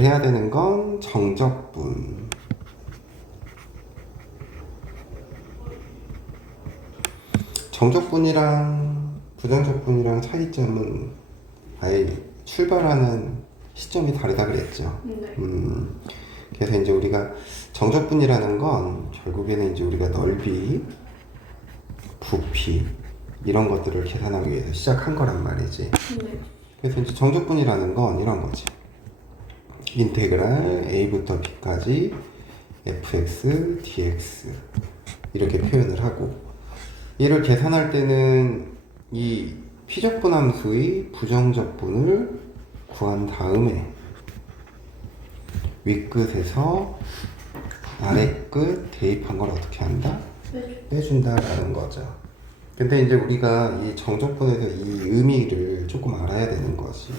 해야 되는 건 정적분. 정적분이랑 부정적분이랑 차이점은 아예 출발하는 시점이 다르다 그랬죠. 네. 그래서 이제 우리가 정적분이라는 건 결국에는 이제 우리가 넓이, 부피 이런 것들을 계산하기 위해서 시작한 거란 말이지. 네. 그래서 이제 정적분이라는 건 이런 거지. 인테그랄 a부터 b까지 fx, dx 이렇게 표현을 하고, 얘를 계산할 때는 이 피적분 함수의 부정적분을 구한 다음에 윗끝에서 아래끝 대입한 걸 어떻게 한다? 빼준다라는 거죠. 근데 이제 우리가 이 정적분에서 이 의미를 조금 알아야 되는 거지.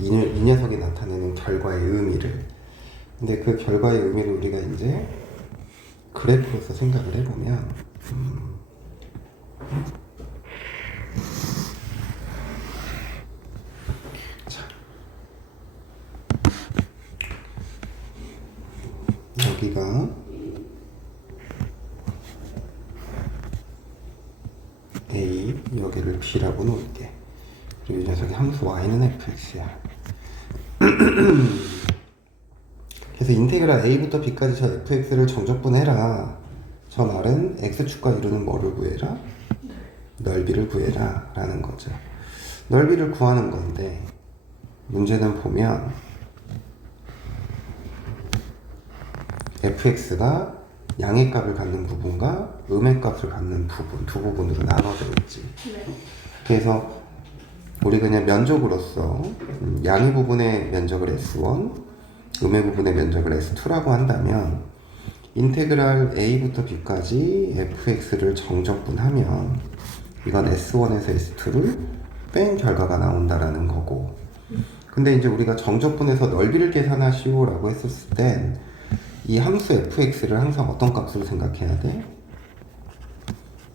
이 녀석이 나타내는 결과의 의미를. 근데 그 결과의 의미를 우리가 이제 그래프로서 생각을 해보면, 자, 여기가 A, 여기를 B라고 놓을게. 그리고 이 녀석의 함수 Y는 fx야. 그래서 인테그랄 a부터 b까지 저 fx를 정적분해라. 저 말은 x축과 이루는 뭐를 구해라? 넓이를 구해라 라는 거죠. 넓이를 구하는 건데, 문제는 보면 fx가 양의 값을 갖는 부분과 음의 값을 갖는 부분, 두 부분으로 나눠져 있지. 네. 그래서 우리 그냥 면적으로서 양의 부분의 면적을 S1, 음의 부분의 면적을 S2라고 한다면, 인테그랄 a부터 b까지 fx를 정적분하면 이건 S1에서 S2를 뺀 결과가 나온다라는 거고, 근데 이제 우리가 정적분해서 넓이를 계산하시오 라고 했었을 땐 이 함수 fx를 항상 어떤 값으로 생각해야 돼?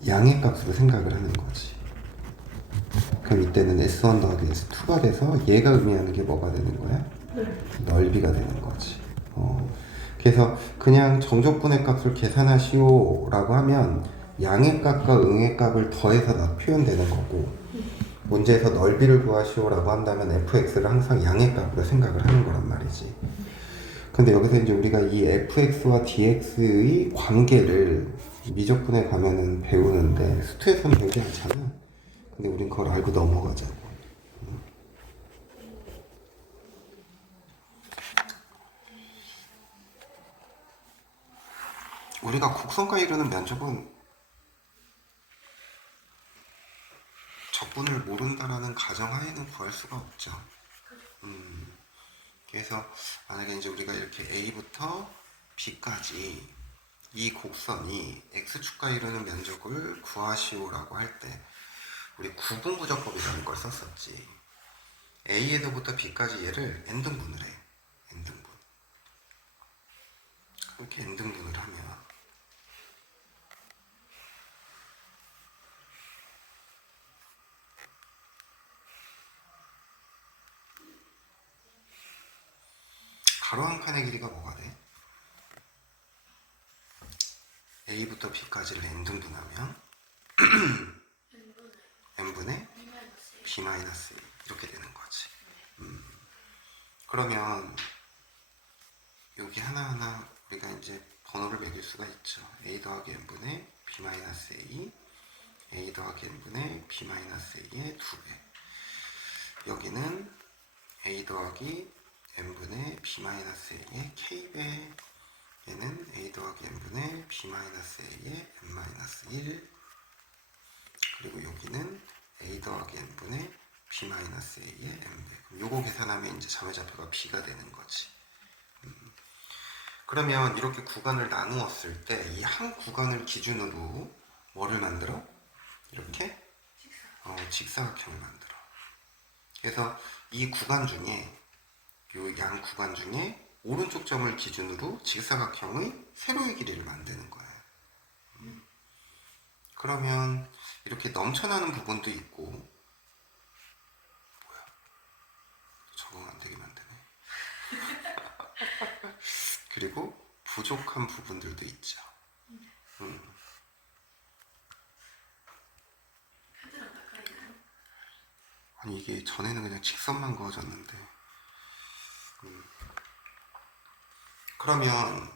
양의 값으로 생각을 하는 거지. 그럼 이때는 S1 더하기 S2가 돼서 얘가 의미하는 게 뭐가 되는 거야? 넓이가 되는 거지. 그래서 그냥 정적분의 값을 계산하시오 라고 하면 양의 값과 응의 값을 더해서 표현되는 거고, 문제에서 넓이를 구하시오 라고 한다면 fx를 항상 양의 값으로 생각을 하는 거란 말이지. 근데 여기서 이제 우리가 이 fx와 dx의 관계를 미적분에 가면은 배우는데 수투에서는 배우지 않잖아. 근데 우린 그걸 알고 넘어가자고. 우리가 곡선과 이루는 면적은 적분을 모른다라는 가정하에는 구할 수가 없죠. 그래서 만약에 이제 우리가 이렇게 A부터 B까지 이 곡선이 X축과 이루는 면적을 구하시오라고 할 때 우리 구분부적법이라는 걸 썼었지. A에서부터 B까지 얘를 n등분을 해. n등분. 이렇게 n등분을 하면 가로 한 칸의 길이가 뭐가 돼? A부터 B까지를 n등분하면 n분의 B-A 이렇게 되는 거지. 그러면 여기 하나하나 우리가 이제 번호를 매길 수가 있죠. A 더하기 n분의 B-A, A 더하기 n분의 B-A의 2배. 여기는 A 더하기 n분의 B-A의 K배, 얘는 A 더하기 n분의 B-A의 n-1, 그리고 여기는 A 더하기 n분의 B-A의 n배. 그럼 요거 계산하면 이제 자매좌표가 B가 되는 거지. 그러면 이렇게 구간을 나누었을 때 이 한 구간을 기준으로 뭐를 만들어? 이렇게 직사각형을 만들어. 그래서 이 구간 중에, 요 양 구간 중에 오른쪽 점을 기준으로 직사각형의 세로의 길이를 만드는 거예요. 그러면 이렇게 넘쳐나는 부분도 있고, 뭐야? 적응 안 되게 만드네. 그리고 부족한 부분들도 있죠. 헤드랑 닦아있나요? 아니 이게 전에는 그냥 직선만 그어졌는데 그러면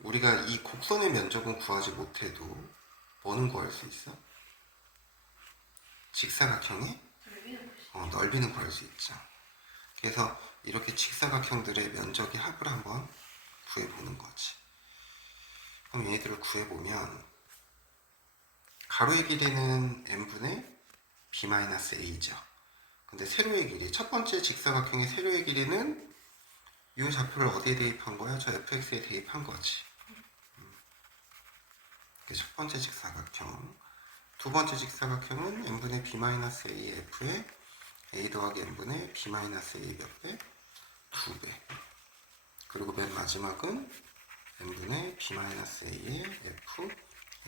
우리가 이 곡선의 면적은 구하지 못해도 뭐는 구할 수 있어? 직사각형의 넓이는 볼수 넓이는 구할 수 있죠. 그래서 이렇게 직사각형들의 면적의 합을 한번 구해보는 거지. 그럼 얘네들을 구해보면 가로의 길이는 n분의 b-a죠. 근데 세로의 길이, 첫 번째 직사각형의 세로의 길이는 이 좌표를 어디에 대입한 거야? 저 fx에 대입한 거지. 이게 첫 번째 직사각형. 두 번째 직사각형은 n분의 b-a f에 a 더하기 n분의 b-a 몇 배? 2배. 그리고 맨 마지막은 n분의 b-a의 f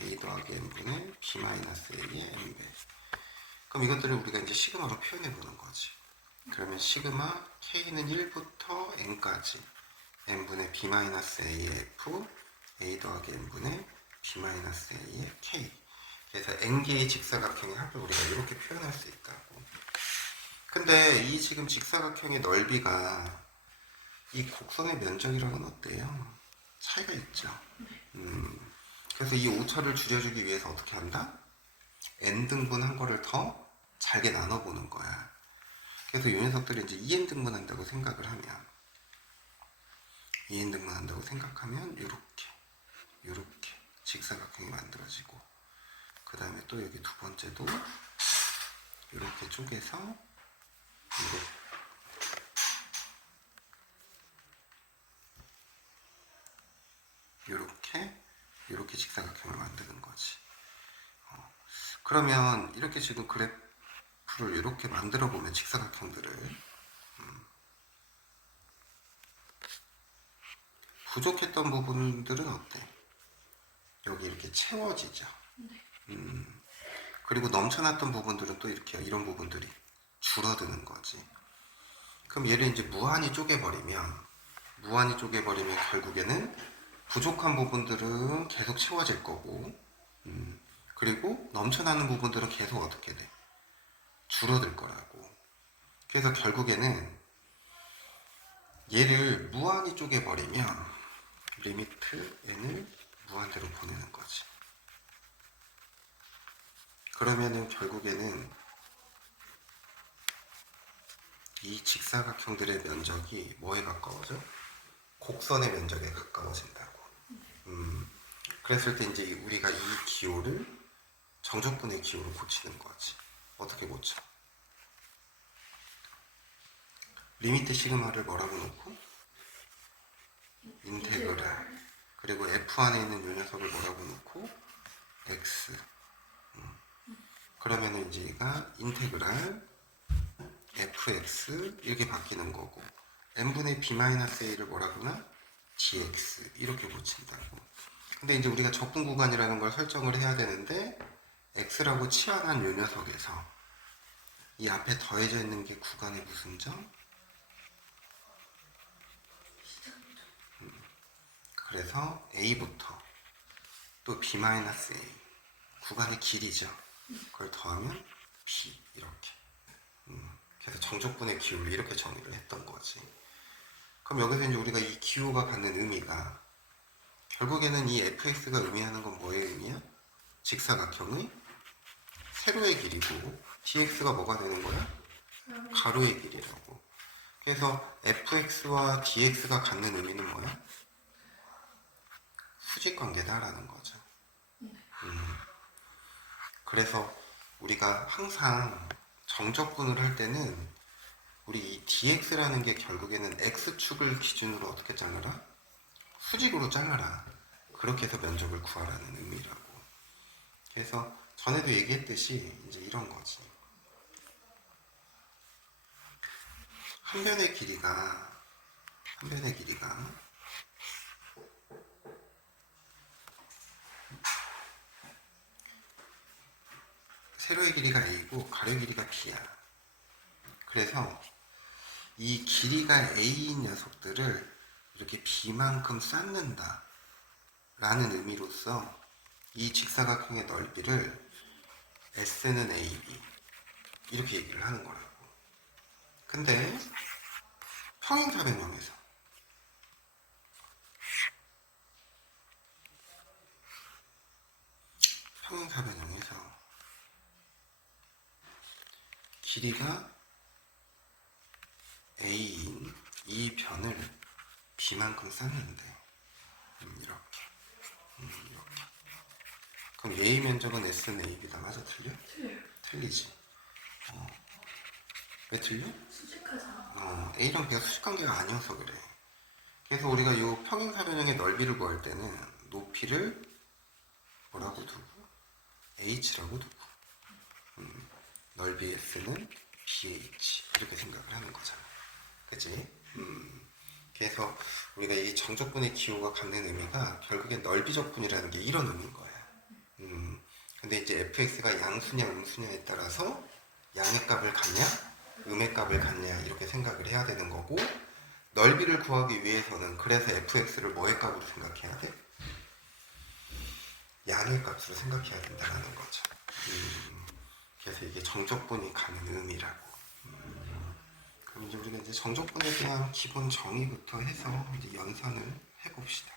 a 더하기 n분의 b-a의 n배. 그럼 이것들을 우리가 이제 시그마로 표현해 보는 거지. 그러면 시그마 k는 1부터 n까지 n분의 b-a의 f a 더하기 n분의 b-a의 k. 그래서 n개의 직사각형의 합을 우리가 이렇게 표현할 수 있다고. 근데 이 지금 직사각형의 넓이가 이 곡선의 면적이랑은 어때요? 차이가 있죠. 그래서 이 오차를 줄여주기 위해서 어떻게 한다? n등분 한 거를 더 잘게 나눠보는 거야. 그래서 이 녀석들이 이제 2n등분 한다고 생각을 하면 2n등분 한다고 생각하면 요렇게 직사각형이 만들어지고 그 다음에 또 여기 두 번째도 이렇게 쪼개서 이렇게 직사각형을 만드는 거지. 그러면 이렇게 지금 그래프를 이렇게 만들어 보면 직사각형들을 부족했던 부분들은 어때? 여기 이렇게 채워지죠. 그리고 넘쳐났던 부분들은 또 이렇게 이런 부분들이 줄어드는 거지. 그럼 얘를 이제 무한히 쪼개버리면 결국에는 부족한 부분들은 계속 채워질 거고, 그리고 넘쳐나는 부분들은 계속 어떻게 돼? 줄어들 거라고. 그래서 결국에는 얘를 무한히 쪼개버리면 리미트 n을 무한대로 보내는 거지. 그러면은 결국에는 이 직사각형들의 면적이 뭐에 가까워져? 곡선의 면적에 가까워진다고. 그랬을 때 이제 우리가 이 기호를 정적분의 기호로 고치는 거지. 어떻게 고쳐? 리미트 시그마를 뭐라고 놓고? 인테그랄. 그리고 f 안에 있는 요 녀석을 뭐라고 놓고? x. 그러면은 이제 얘가 인테그랄 fx 이렇게 바뀌는 거고 n분의 b-a를 뭐라고나? dx 이렇게 고친다고. 근데 이제 우리가 적분 구간이라는 걸 설정을 해야 되는데 x라고 치환한 요 녀석에서 이 앞에 더해져 있는 게 구간의 무슨 점? 그래서 a부터 또 b-a 구간의 길이죠. 그걸 더하면 b 이렇게. 그래서 정적분의 기호를 이렇게 정의를 했던 거지. 그럼 여기서 이제 우리가 이 기호가 갖는 의미가 결국에는 이 fx가 의미하는 건 뭐의 의미야? 직사각형의 세로의 길이고 dx가 뭐가 되는 거야? 가로의 길이라고. 그래서 fx와 dx가 갖는 의미는 뭐야? 수직관계다라는 거죠. 그래서 우리가 항상 정적분을 할 때는 우리 이 dx라는 게 결국에는 x축을 기준으로 어떻게 잘라라? 수직으로 잘라라. 그렇게 해서 면적을 구하라는 의미라고. 그래서 전에도 얘기했듯이 이제 이런 거지. 한 변의 길이가 세로의 길이가 a이고 가로의 길이가 b야. 그래서 이 길이가 a인 녀석들을 이렇게 B만큼 쌓는다 라는 의미로서 이 직사각형의 넓이를 S는 AB 이렇게 얘기를 하는 거라고. 근데 평행사변형에서 길이가 A인 이 변을 B만큼 쌓는데 이렇게 그럼 얘의 면적은 S는 AB다. 맞아? 틀려? 틀려요. 틀리지. 왜 틀려? 수직하잖아. A랑 B가 수직관계가 아니어서 그래. 그래서 우리가 이 평행사변형의 넓이를 구할 때는 높이를 뭐라고 두고? H라고 두고 넓이 S는 BH 이렇게 생각을 하는 거잖아. 그치? 그래서 우리가 이 정적분의 기호가 갖는 의미가 결국엔 넓이적분이라는 게 이런 의미인 거야. 근데 이제 fx가 양수냐 음수냐에 따라서 양의 값을 갖냐 음의 값을 갖냐 이렇게 생각을 해야 되는 거고, 넓이를 구하기 위해서는 그래서 fx를 뭐의 값으로 생각해야 돼? 양의 값으로 생각해야 된다는 거죠. 그래서 이게 정적분이 갖는 의미라고. 그럼 이제 우리가 이제 정적분에 대한 기본 정의부터 해서 이제 연산을 해봅시다.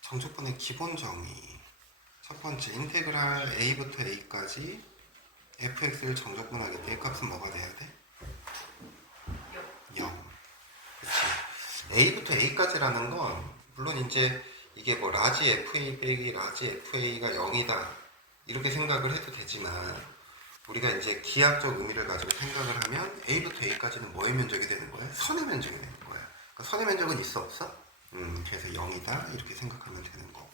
정적분의 기본 정의. 첫 번째, 인테그랄 a부터 a까지 fx를 정적분하게 때 값은 뭐가 돼야 돼? 0. 그치. a부터 a까지라는 건 물론 이제 이게 뭐 라지 fa 빼기 라지 fa가 0이다 이렇게 생각을 해도 되지만, 우리가 이제 기하적 의미를 가지고 생각을 하면 a부터 a까지는 뭐의 면적이 되는 거야? 선의 면적이 되는 거야. 그러니까 선의 면적은 있어 없어? 그래서 0이다 이렇게 생각하면 되는 거고,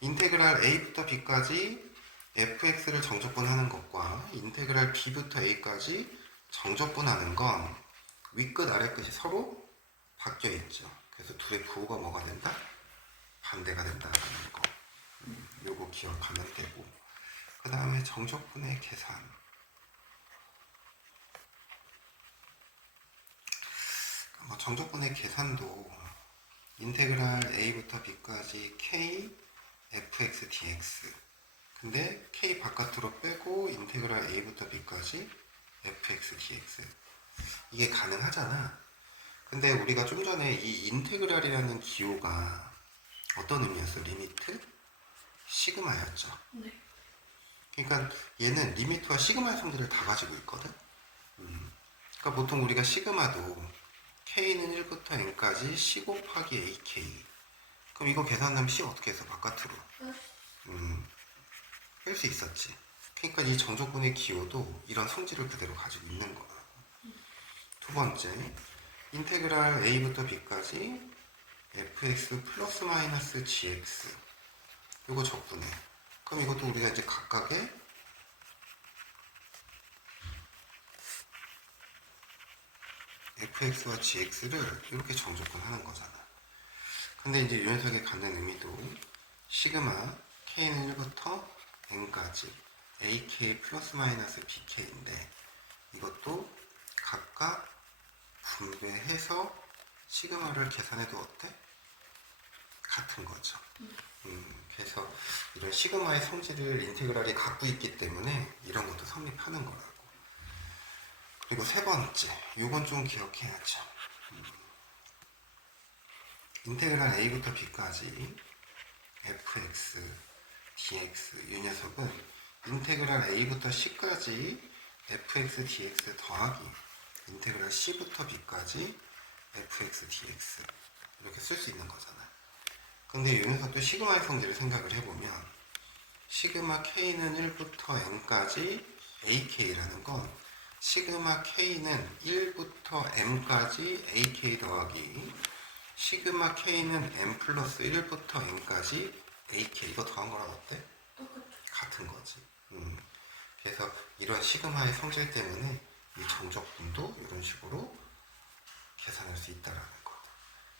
인테그랄 a부터 b까지 fx를 정적분하는 것과 인테그랄 b부터 a까지 정적분하는 건 윗끝 아래끝이 서로 바뀌어 있죠. 그래서 둘의 부호가 뭐가 된다? 반대가 된다는 거. 요거 기억하면 되고, 그 다음에 정적분의 계산. 뭐 정적분의 계산도 인테그랄 a부터 b까지 k fx dx, 근데 k 바깥으로 빼고 인테그랄 a부터 b까지 fx dx, 이게 가능하잖아. 근데 우리가 좀 전에 이 인테그랄이라는 기호가 어떤 의미였어? 리미트? 시그마였죠. 네. 그러니까 얘는 리미트와 시그마의 성질을 다 가지고 있거든. 그러니까 보통 우리가 시그마도 k는 1부터 n까지 c 곱하기 ak, 그럼 이거 계산하면 c 어떻게 해서 바깥으로 뺄 수 있었지. 그러니까 이 정적분의 기호도 이런 성질을 그대로 가지고 있는 거야. 두 번째, 인테그랄 a부터 b까지 fx 플러스 마이너스 gx, 이거 적분해. 그럼 이것도 우리가 이제 각각의 fx와 gx를 이렇게 정적분하는 거잖아. 근데 이제 이 녀석이 갖는 의미도 시그마 k는 1부터 n까지 ak 플러스 마이너스 bk인데, 이것도 각각 분배해서 시그마를 계산해도 어때? 같은 거죠. 그래서 이런 시그마의 성질을 인테그랄이 갖고 있기 때문에 이런 것도 성립하는 거라고. 그리고 세 번째, 요건 좀 기억해야죠. 인테그랄 a부터 b까지 fx dx, 이 녀석은 인테그랄 a부터 c까지 fx dx 더하기 인테그랄 c부터 b까지 fx dx, 이렇게 쓸 수 있는 거잖아. 근데 이 녀석도 시그마의 성질을 생각을 해보면 시그마 k는 1부터 n까지 ak라는 건 시그마 k는 1부터 m까지 ak 더하기 시그마 k는 m 플러스 1부터 n까지 ak, 이거 더한 거랑 어때? 똑같죠. 같은 거지. 그래서 이런 시그마의 성질 때문에 이 정적분도 이런 식으로 계산할 수 있다라는 거.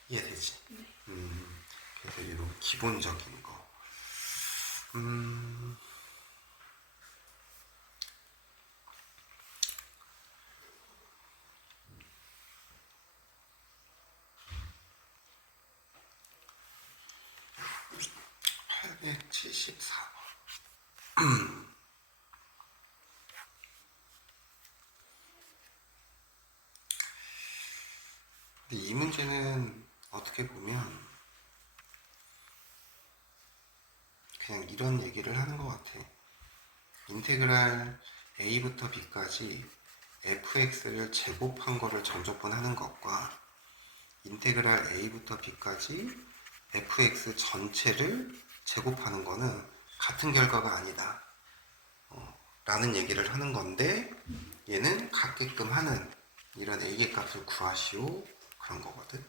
이해되지? 네. 그래서 이런 기본적인 거. 874번. 근데 이 문제는 어떻게 보면 그냥 이런 얘기를 하는 것 같아. 인테그랄 a부터 b까지 fx를 제곱한 거를 전적분 하는 것과 인테그랄 a부터 b까지 fx 전체를 제곱하는 거는 같은 결과가 아니다 라는 얘기를 하는 건데, 얘는 같게끔 하는 이런 a의 값을 구하시오 그런 거거든.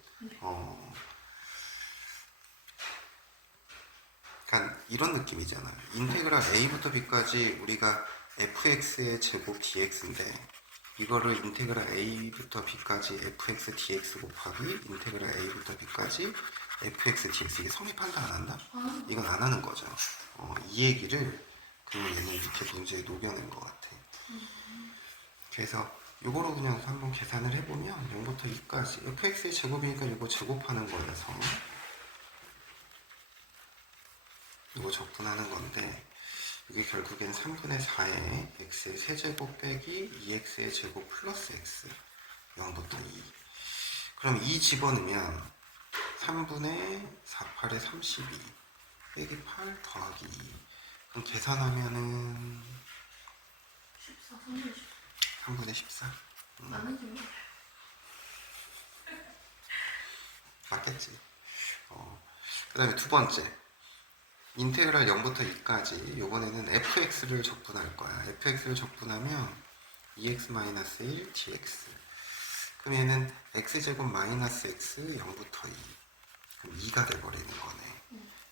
그러니까 이런 느낌이잖아. 인테그랄 a부터 b까지 우리가 fx의 제곱 dx인데, 이거를 인테그랄 a부터 b까지 fx dx 곱하기 인테그랄 a부터 b까지 fx dx, 이게 성립한다 안 한다? 이건 안 하는 거죠. 이 얘기를 그냥 얘는 이렇게 문제에 녹여낸 것 같아. 그래서 이거로 그냥 한번 계산을 해보면 0부터 2까지 fx의 제곱이니까 이거 제곱하는 거여서 이거 적분하는 건데, 이게 결국엔 3분의 4에 x의 세제곱 빼기 2x의 제곱 플러스 x 0부터 2. 그럼 2 집어넣으면 3분의 4, 8에 32 빼기 8 더하기 2. 그럼 계산하면은 14, 3분의 14. 3분의 14? 나는 좀 맞겠지. 그 다음에 두 번째, 인테그랄 0부터 2까지 요번에는 fx를 적분할 거야. fx를 적분하면 2x-1 dx. 그럼 얘는 x제곱 마이너스 x 0부터 2. 그럼 2가 돼버리는 거네.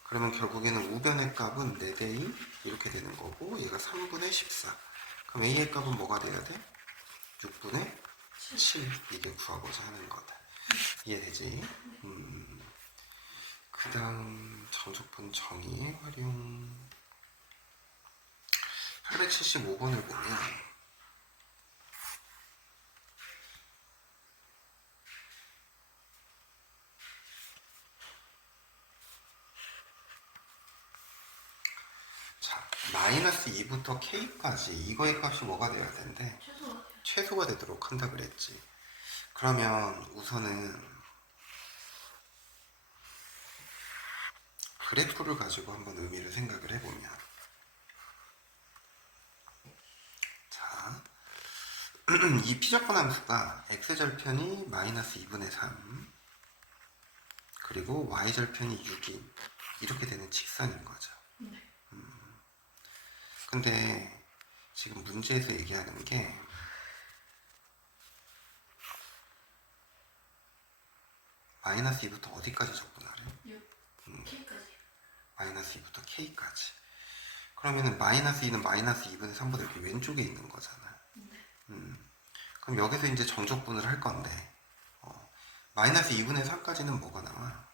그러면 결국에는 우변의 값은 4대2 이렇게 되는 거고, 얘가 3분의 14. 그럼 a의 값은 뭐가 돼야 돼? 6분의 7. 이게 구하고자 하는 거다. 이해되지? 그 다음 정적분 정의 활용. 875번을 보면 자, 마이너스 2부터 k까지 이거의 값이 뭐가 돼야 되는데 최소가 돼요. 최소가 되도록 한다 그랬지. 그러면 우선은 그래프를 가지고 한번 의미를 생각을 해보면, 자, 이 피적분 함수가 x절편이 마이너스 2분의 3 그리고 y절편이 6인 이렇게 되는 직선인 거죠. 네. 근데 지금 문제에서 얘기하는 게 마이너스 2부터 어디까지 적분하래? 6. K까지. 마이너스 2부터 k까지. 그러면은 마이너스 2는 마이너스 2분의 3보다 이렇게 왼쪽에 있는 거잖아. 네. 그럼 여기서 이제 정적분을 할 건데, 마이너스 2분의 3까지는 뭐가 나와?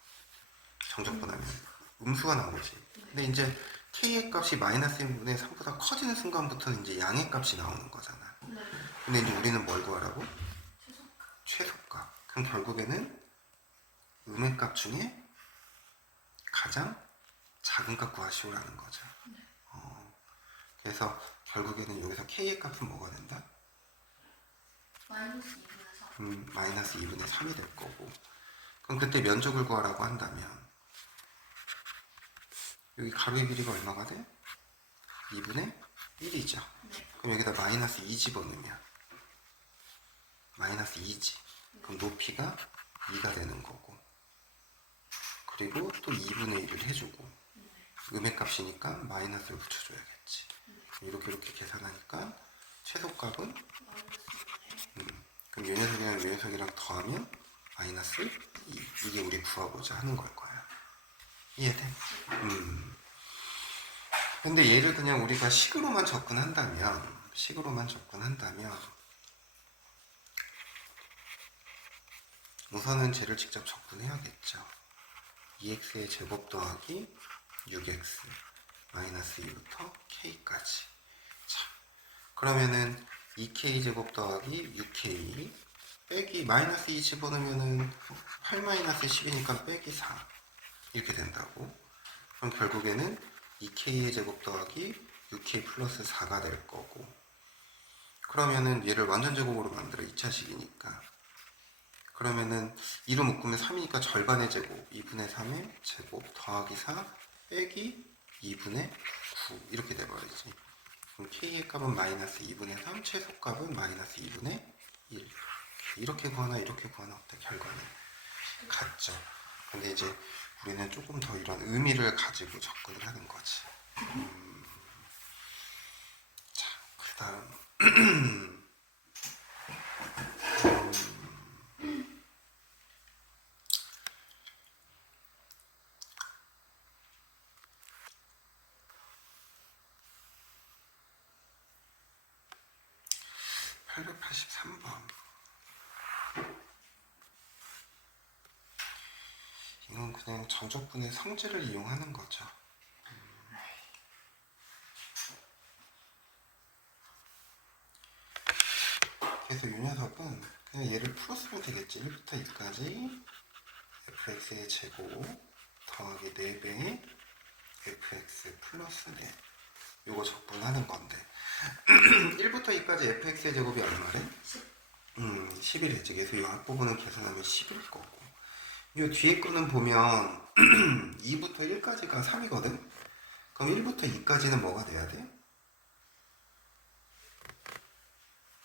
정적분하면 음수가 나오지. 근데 이제 k의 값이 마이너스 1분의 3보다 커지는 순간부터는 이제 양의 값이 나오는 거잖아. 네. 근데 이제 우리는 뭘 구하라고? 최소값. 최소값. 그럼 결국에는 음의 값 중에 가장 작은 값 구하시오라는 거죠. 그래서 결국에는 여기서 k의 값은 뭐가 된다? 마이너스 2분의 3. 마이너스 2분의 3이 될 거고. 그럼 그때 면적을 구하라고 한다면 여기 가로의 길이가 얼마가 돼? 2분의 1이죠. 네. 그럼 여기다 마이너스 2 집어넣으면 마이너스 2지. 그럼 높이가 2가 되는 거고, 그리고 또 2분의 1을 해주고, 음의 값이니까 마이너스를 붙여줘야겠지. 이렇게 계산하니까 최소값은 그럼 요 녀석이랑 요 녀석이랑 더하면 마이너스 2. 이게 우리 구하고자 하는 걸 거야. 이해돼? 근데 얘를 그냥 우리가 식으로만 접근한다면 우선은 쟤를 직접 접근해야겠죠. 2x의 제곱 더하기 6x 마이너스 2부터 k까지. 자, 그러면은 2k 제곱 더하기 6k 빼기 마이너스 2 집어넣으면은 8 마이너스 10이니까 빼기 4 이렇게 된다고. 그럼 결국에는 2k의 제곱 더하기 6k 플러스 4가 될 거고, 그러면은 얘를 완전 제곱으로 만들어 2차식이니까. 그러면은 2로 묶으면 3이니까 절반의 제곱 2분의 3의 제곱 더하기 4 빼기 2분의 9 이렇게 돼버리지. 그럼 k의 값은 마이너스 2분의 3, 최소값은 마이너스 2분의 1. 이렇게 구하나 이렇게 구하나 어때? 결과는 같죠. 근데 이제 우리는 조금 더 이런 의미를 가지고 접근을 하는 거지. 자, 그 다음 883번. 이건 그냥 정적분의 성질을 이용하는 거죠. 그래서 이 녀석은 그냥 얘를 풀었으면 되겠지. 1부터 2까지 fx의 제곱 더하기 4배 fx 플러스 4. 요거 적분하는 건데 1부터 2까지 fx의 제곱이 얼마래? 10이랬지. 그래서 이 앞부분은 계산하면 10일 거고, 요 뒤에 거는 보면 2부터 1까지가 3이거든? 그럼 1부터 2까지는 뭐가 돼야 돼?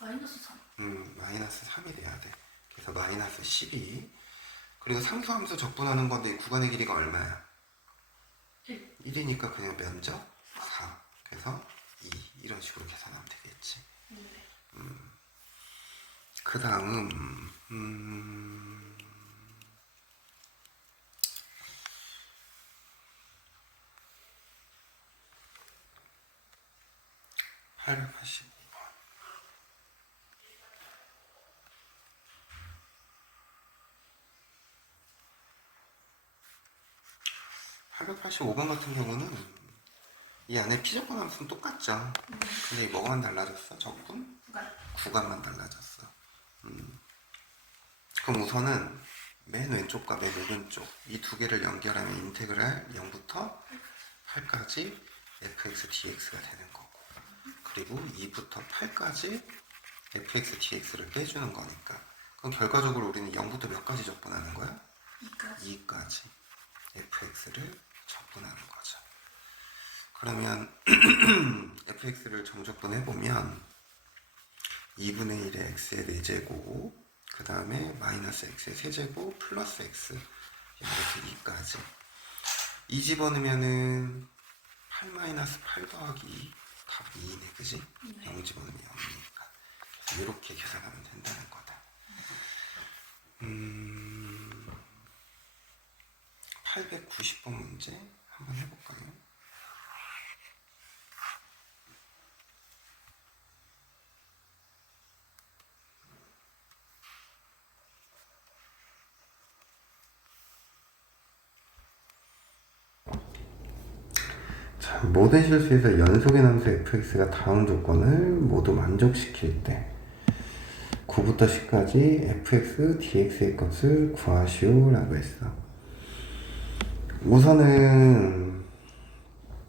마이너스 3. 마이너스 3이 돼야 돼. 그래서 마이너스 12. 그리고 상수함수 적분하는 건데 이 구간의 길이가 얼마야? 1. 1이니까 그냥 면적 4. 그래서 2. 이런 식으로 계산하면 되겠지. 그 다음 885번. 885번 같은 경우는 이 안에 피적분 함수는 똑같죠. 근데 이 뭐가만 달라졌어? 적분? 구간만 달라졌어. 그럼 우선은 맨 왼쪽과 맨 오른쪽 이 두 개를 연결하면 인테그랄 0부터 8까지 fx dx가 되는 거고, 그리고 2부터 8까지 fx dx를 빼주는 거니까, 그럼 결과적으로 우리는 0부터 몇 가지 적분하는 거야? 2까지. 2까지 fx를 적분하는 거죠. 그러면 fx를 정적분 해보면 2분의 1의 x의 4제곱, 그 다음에 마이너스 x의 세제곱 플러스 x 이렇게 2까지. 2 집어넣으면은 8 마이너스 8 더하기 답이 2네, 그지? 0 집어넣으면 0이니까. 그래서 이렇게 계산하면 된다는 거다. 890번 문제 한번 해볼까요? 자, 모든 실수에서 연속의 함수 fx가 다음 조건을 모두 만족시킬 때 9부터 10까지 fx dx의 값을 구하시오 라고 했어. 우선은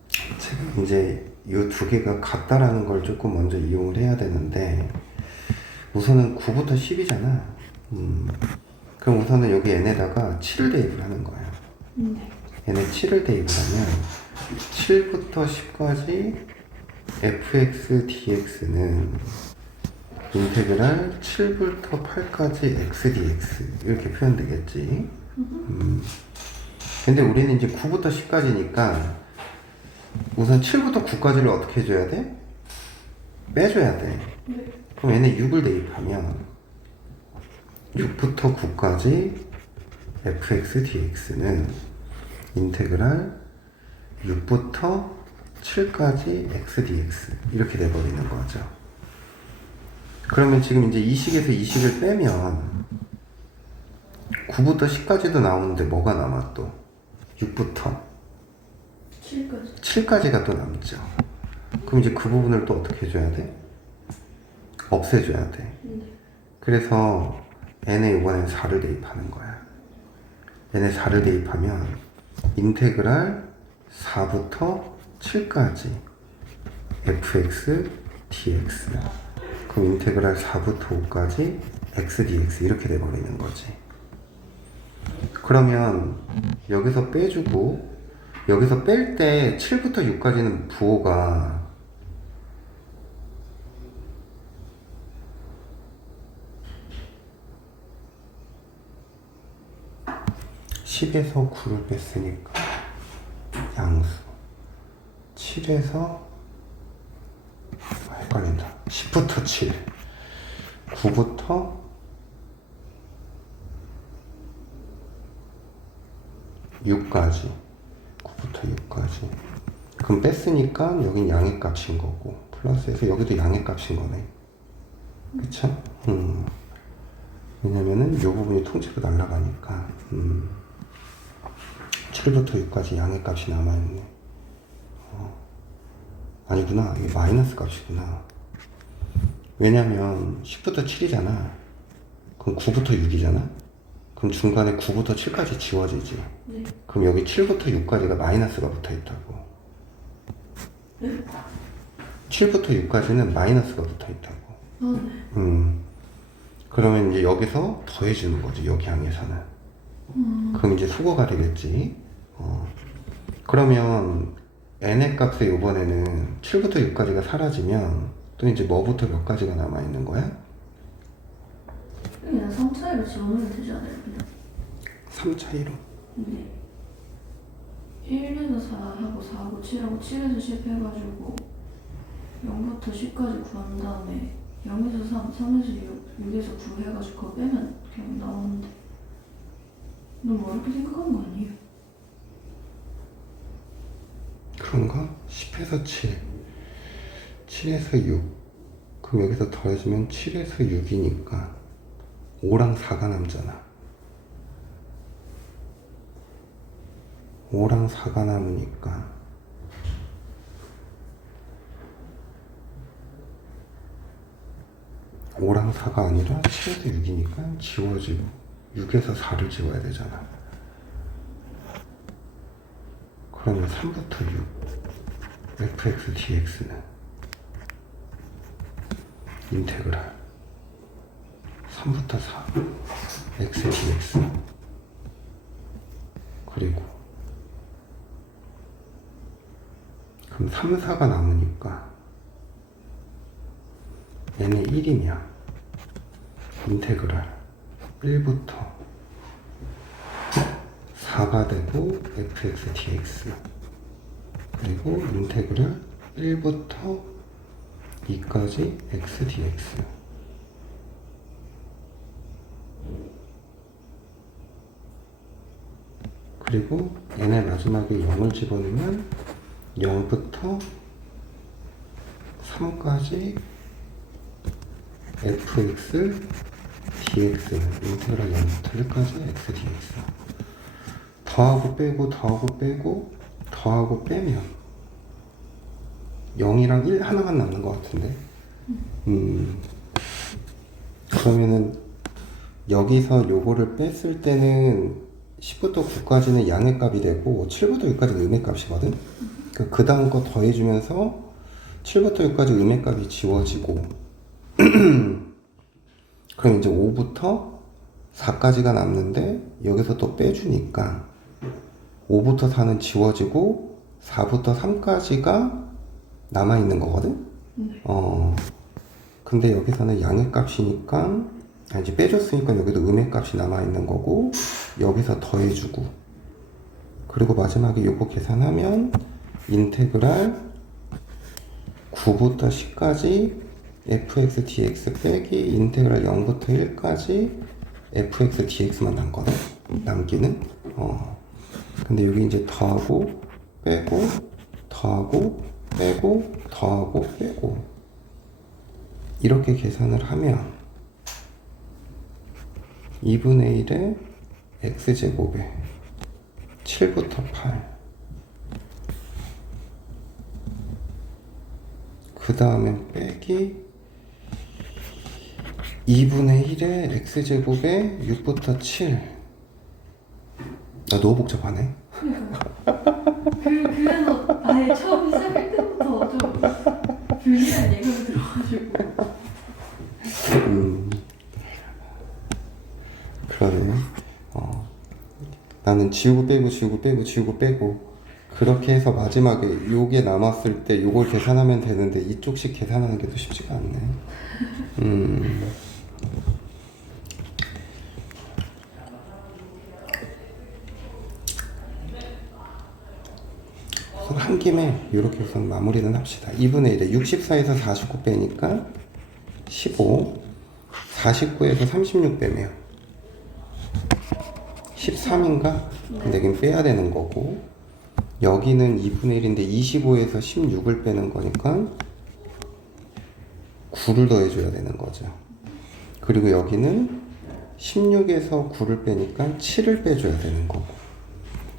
제가 이제 이 두 개가 같다라는 걸 조금 먼저 이용을 해야 되는데, 우선은 9부터 10이잖아. 그럼 우선은 여기 n에다가 7을 대입을 하는 거야. 얘네 7을 대입을 하면 7부터 10까지 fx dx는 인테그랄 7부터 8까지 x dx 이렇게 표현되겠지. 근데 우리는 이제 9부터 10까지니까 우선 7부터 9까지를 어떻게 해줘야 돼? 빼줘야 돼. 그럼 얘네 6을 대입하면 6부터 9까지 fx dx는 인테그랄 6부터 7까지 x dx 이렇게 돼버리는 거죠. 그러면 지금 이제 이 식에서 이 식을 빼면 9부터 10까지도 나오는데 뭐가 남아 또? 6부터 7까지가 또 남죠. 그럼 이제 그 부분을 또 어떻게 해줘야 돼? 없애줘야 돼. 그래서 n에 이번엔 4를 대입하는 거야. n에 4를 대입하면 인테그랄 4부터 7까지 fx dx. 그럼 인테그랄 4부터 5까지 x dx 이렇게 돼버리는 거지. 그러면 여기서 빼주고 여기서 뺄 때 7부터 6까지는 부호가 10에서 9를 뺐으니까 양수 7에서 헷갈린다. 10부터 7 9부터 6까지 9부터 6까지. 그럼 뺐으니까 여긴 양의 값인 거고 플러스해서 여기도 양의 값인 거네. 그쵸? 왜냐면은 이 부분이 통째로 날아가니까 7부터 6까지 양의 값이 남아있네. 아니구나, 이게 마이너스 값이구나. 왜냐면 10부터 7이잖아. 그럼 9부터 6이잖아. 그럼 중간에 9부터 7까지 지워지지. 네. 그럼 여기 7부터 6까지가 마이너스가 붙어있다고. 네? 7부터 6까지는 마이너스가 붙어있다고. 네. 그러면 이제 여기서 더해주는 거지, 여기 항에서는. 그럼 이제 수거가 되겠지. 그러면 n의 값에 이번에는 7부터 6까지가 사라지면 또 이제 뭐부터 몇 가지가 남아있는 거야? 그냥 3 차이로 집어넣으면 되지 않아요? 그냥 3 차이로. 네. 1에서 4하고 4하고 7하고 7에서 10 해가지고 0부터 10까지 구한 다음에 0에서 3, 3에서 6, 6에서 9 해가지고 그거 빼면 그냥 나오는데 너무 어렵게 생각한 거 아니에요? 그런가? 10에서 7 7에서 6 그럼 여기서 더해주면 7에서 6이니까 5랑 4가 남잖아. 5랑 4가 남으니까 5랑 4가 아니라 7에서 6이니까 지워지고 6에서 4를 지워야 되잖아. 그러면 3부터 6 fx dx는 인테그랄 3부터 4 x dx 그리고 그럼 3, 4가 남으니까 얘는 1이면 인테그랄 1부터 4가 되고 fx dx 그리고 인테그랄 1부터 2까지 x dx 그리고 얘네 마지막에 0을 집어넣으면 0부터 3까지 fx dx 인테그랄 0부터 1까지 x dx 더하고 빼고 더하고 빼고 더하고 빼면 0이랑 1 하나만 남는 것 같은데 그러면은 여기서 요거를 뺐을 때는 10부터 9까지는 양의 값이 되고 7부터 6까지는 음의 값이거든. 그 다음 거 더해주면서 7부터 6까지 음의 값이 지워지고 그럼 이제 5부터 4까지가 남는데 여기서 또 빼주니까 5부터 4는 지워지고 4부터 3까지가 남아있는 거거든. 근데 여기서는 양의 값이니까 이제 빼줬으니까 여기도 음의 값이 남아있는 거고 여기서 더해주고 그리고 마지막에 요거 계산하면 인테그랄 9부터 10까지 fx dx 빼기 인테그랄 0부터 1까지 fx dx만 남거든. 남기는. 근데 여기 이제 더하고 빼고 더하고 빼고 더하고 빼고 이렇게 계산을 하면 2분의 1에 x제곱에 7부터 8 그 다음에 빼기 2분의 1에 x제곱에 6부터 7 나 너무 복잡하네. 그래서 아예 처음 시작할 때부터 좀 불리한 예감이 들어가지고. 그러네. 나는 지우고 빼고 지우고 빼고 지우고 빼고 그렇게 해서 마지막에 요게 남았을 때 요걸 계산하면 되는데 이쪽씩 계산하는 게 더 쉽지가 않네. 우선 한 김에 이렇게 우선 마무리는 합시다. 2분의 1에 64에서 49 빼니까 15, 49에서 36 빼면 13인가? 근데 여긴 빼야 되는 거고 여기는 2분의 1인데 25에서 16을 빼는 거니까 9를 더해줘야 되는 거죠. 그리고 여기는 16에서 9를 빼니까 7을 빼줘야 되는 거고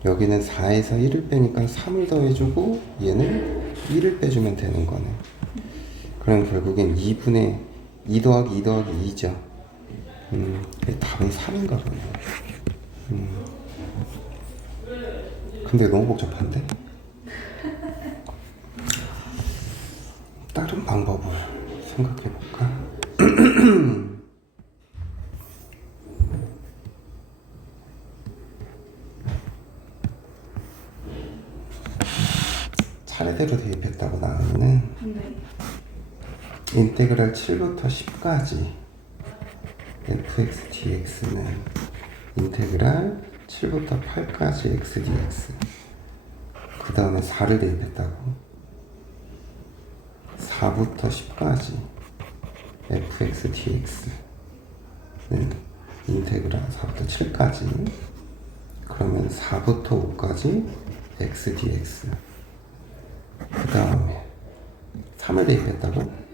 여기는 4에서 1을 빼니까 3을 더해주고 얘는 1을 빼주면 되는 거네. 그럼 결국엔 2분의 2 더하기 2 더하기 2죠. 답은 3인가 보네. 근데 너무 복잡한데? 다른 방법을 생각해 볼까? 차례대로 대입했다고 나오면은 네. 인테그랄 7부터 10까지 fx dx는 인테그랄 7부터 8까지 x dx 그 다음에 4를 대입했다고 4부터 10까지 fx dx는 인테그랄 4부터 7까지 그러면 4부터 5까지 x dx 그 다음에 3을 대입했다고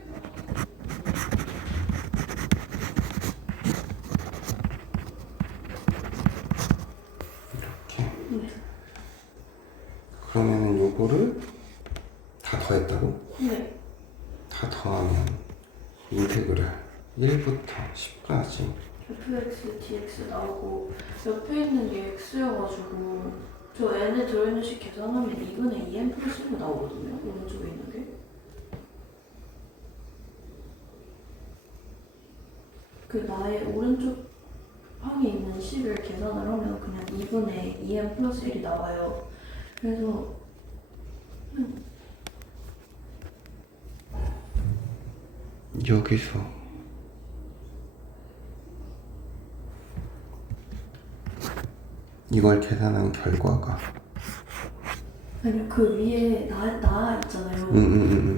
그러면은 요거를 다 더했다고? 네. 다 더하면 인테그랄 1부터 10까지 fx dx 나오고 옆에 있는 게 x여가지고 저 n에 들어있는 식 계산하면 2분의 2n 플러스 1로 나오거든요. 오른쪽에 있는 게. 그 나의 오른쪽 방에 있는 식을 계산을 하면 그냥 2분의 2n 플러스 1이 나와요. 그래서 여기서 이걸 계산한 결과가 아니 그 위에 나 있잖아요.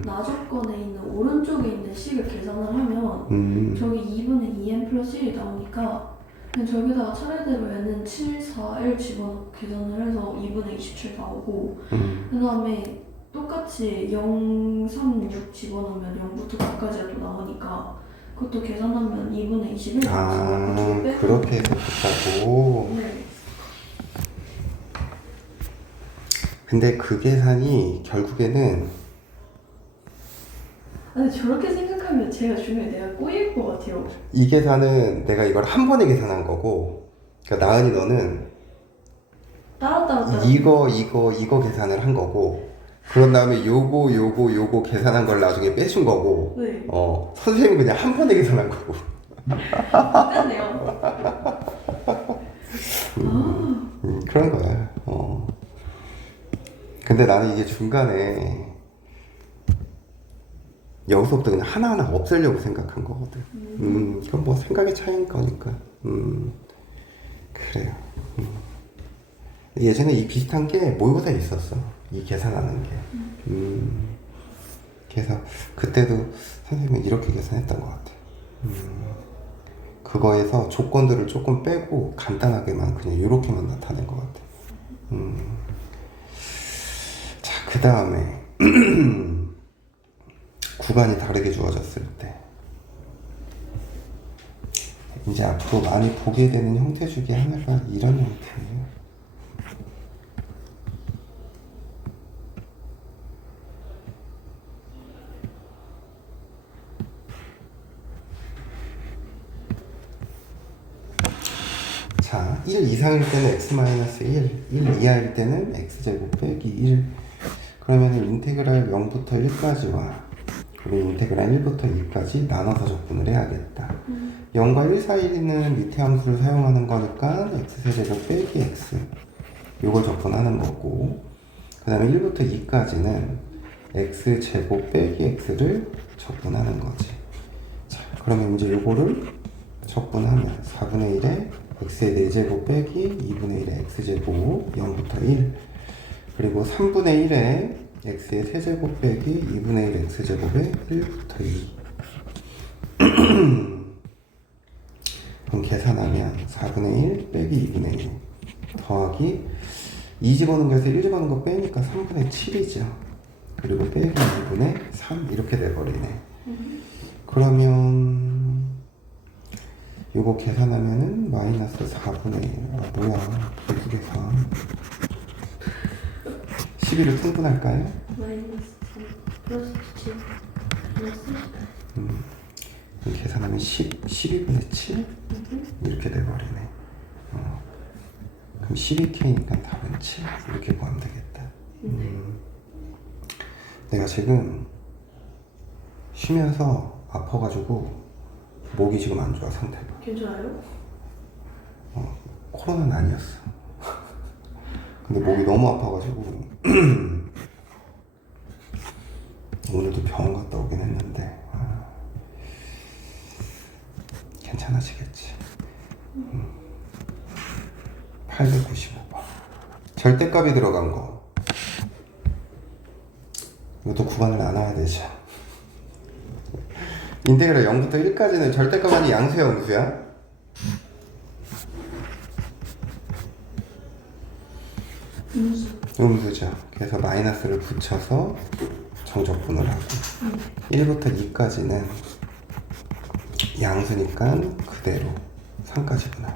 나 조건에 있는 오른쪽에 있는 식을 계산을 하면 저기 2분의 2n 플러스 1이 나오니까 그냥 저기다가 차례대로 얘는 7, 4, 1 집어넣고 계산을 해서 2분의 27 나오고 그 다음에 똑같이 0, 3, 6 집어넣으면 0부터 9까지가 또 나오니까 그것도 계산하면 2분의 21 나와서 그렇게 해서 됐다고? 네. 근데 그 계산이 결국에는 근데 저렇게 생각하면 제가 중요해 내가 꼬일 것 같아요. 이 계산은 내가 이걸 한 번에 계산한 거고 그러니까 나은이 너는 따라 이거 계산을 한 거고 그런 다음에 요거 계산한 걸 나중에 빼준 거고 네. 선생님은 그냥 한 번에 계산한 거고 똑같네요. 그런 거야. 근데 나는 이게 중간에 여기서부터 그냥 하나하나 없애려고 생각한 거거든. 그건 뭐 생각의 차이인 거니까. 그래요. 예전에 이 비슷한 게 모의고사에 있었어. 이 계산하는 게. 그래서 그때도 선생님은 이렇게 계산했던 것 같아. 그거에서 조건들을 조금 빼고 간단하게만 그냥 이렇게만 나타낸 것 같아. 자, 그 다음에 구간이 다르게 주어졌을 때 이제 앞으로 많이 보게 되는 형태 중에 하나가 이런 형태예요. 자, 1 이상일 때는 x-1, 1 이하일 때는 x제곱 빼기 1. 그러면 인테그랄 0부터 1까지와 그리고 인테그랄 1부터 2까지 나눠서 적분을 해야겠다. 0과 1 사이는 밑에 함수를 사용하는 거니까 x세제곱 빼기 x 요걸 적분하는 거고, 그 다음에 1부터 2까지는 x제곱 빼기 x를 적분하는 거지. 자, 그러면 이제 요거를 적분하면 4분의 1에 x의 4제곱 빼기 2분의 1의 x제곱 0부터 1, 그리고 3분의 1에 x의 세제곱 빼기 2분의 1 x제곱의 1부터 2. 그럼 계산하면 4분의 1 빼기 2분의 1 더하기 2 집어넣은 거에서 1 집어넣은 거 빼니까 3분의 7이죠. 그리고 빼기 2분의 3 이렇게 돼버리네. 그러면 요거 계산하면은 마이너스 4분의 1. 아 뭐야, 계산 12를 통분할까요? 마이너스 3 플러스 7 플러스 그럼 계산하면 12분의 7? 이렇게 돼버리네. 그럼 12K니까 답은 7 이렇게 구하면 되겠다. 내가 지금 쉬면서 아파가지고 목이 지금 안 좋아, 상태가. 괜찮아요? 코로나는 아니었어. 근데 목이 너무 아파가지고 오늘도 병원 갔다 오긴 했는데 괜찮아지겠지. 895번 절대값이 들어간 거, 이것도 구간을 나눠야 되죠. 인테그랄 0부터 1까지는 절대값 아니 양수야 음수야? 음수죠. 그래서 마이너스를 붙여서 정적분을 하고 1부터 2까지는 양수니까 그대로 3까지구나.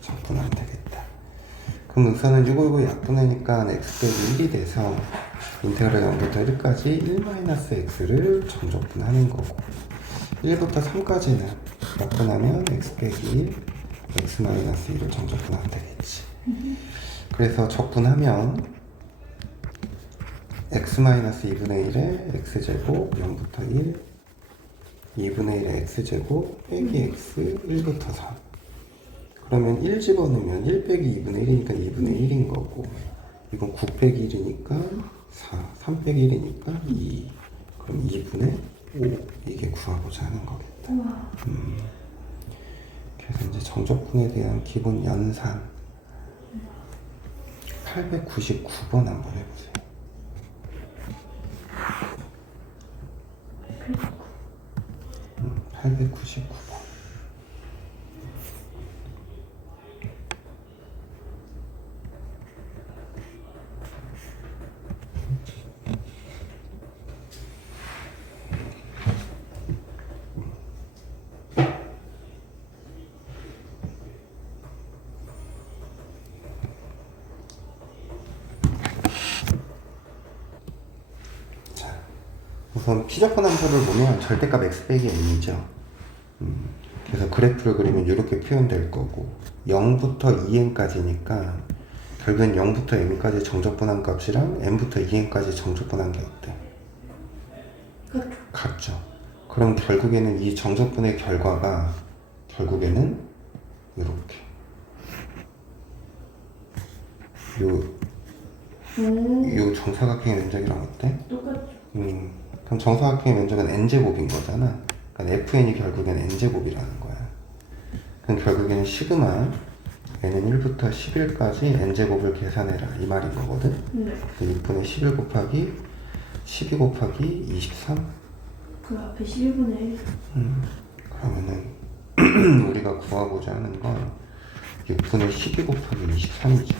적분하면 되겠다. 그럼 우선은 이거 약분하니까 x 빼기 1이 돼서 인테그랄 0부터 1까지 1-x를 정적분하는 거고, 1부터 3까지는 약분하면 x 빼기 1 x-1을 정적분하면 되겠지. 그래서 적분하면 x-2분의 1에 x제곱 0부터 1 2분의 1의 x제곱 빼기 x 1부터 3. 그러면 1 집어넣으면 1 빼기 2분의 1이니까 2분의 1인 거고, 이건 9 빼기 1이니까 4, 3 빼기 1이니까 2. 그럼 2분의 5. 이게 구하고자 하는 거겠다. 그래서 이제 정적분에 대한 기본 연산 899번 한번 해보세요. 899번. 우선 피적분 함수를 보면 절대값 x 빼기 n이죠. 그래서 그래프를 그리면 이렇게 표현될 거고, 0부터 2n까지니까 결국엔 0부터 m까지 정적분한 값이랑 n부터 2n까지 정적분한 게 어때? 같죠. 그럼 결국에는 이 정적분의 결과가 결국에는 이렇게 요 정사각형의 면적이랑 어때? 똑같죠. 그럼 정사각형의 면적은 n제곱인 거잖아. 그러니까 fn이 결국엔 n제곱이라는 거야. 그럼 결국에는 시그마 n은 1부터 11까지 n제곱을 계산해라 이 말인 거거든. 6분의 11 곱하기 12 곱하기 23. 그 앞에 11분의 1. 그러면은 우리가 구하고자 하는 건 6분의 12 곱하기 23이죠.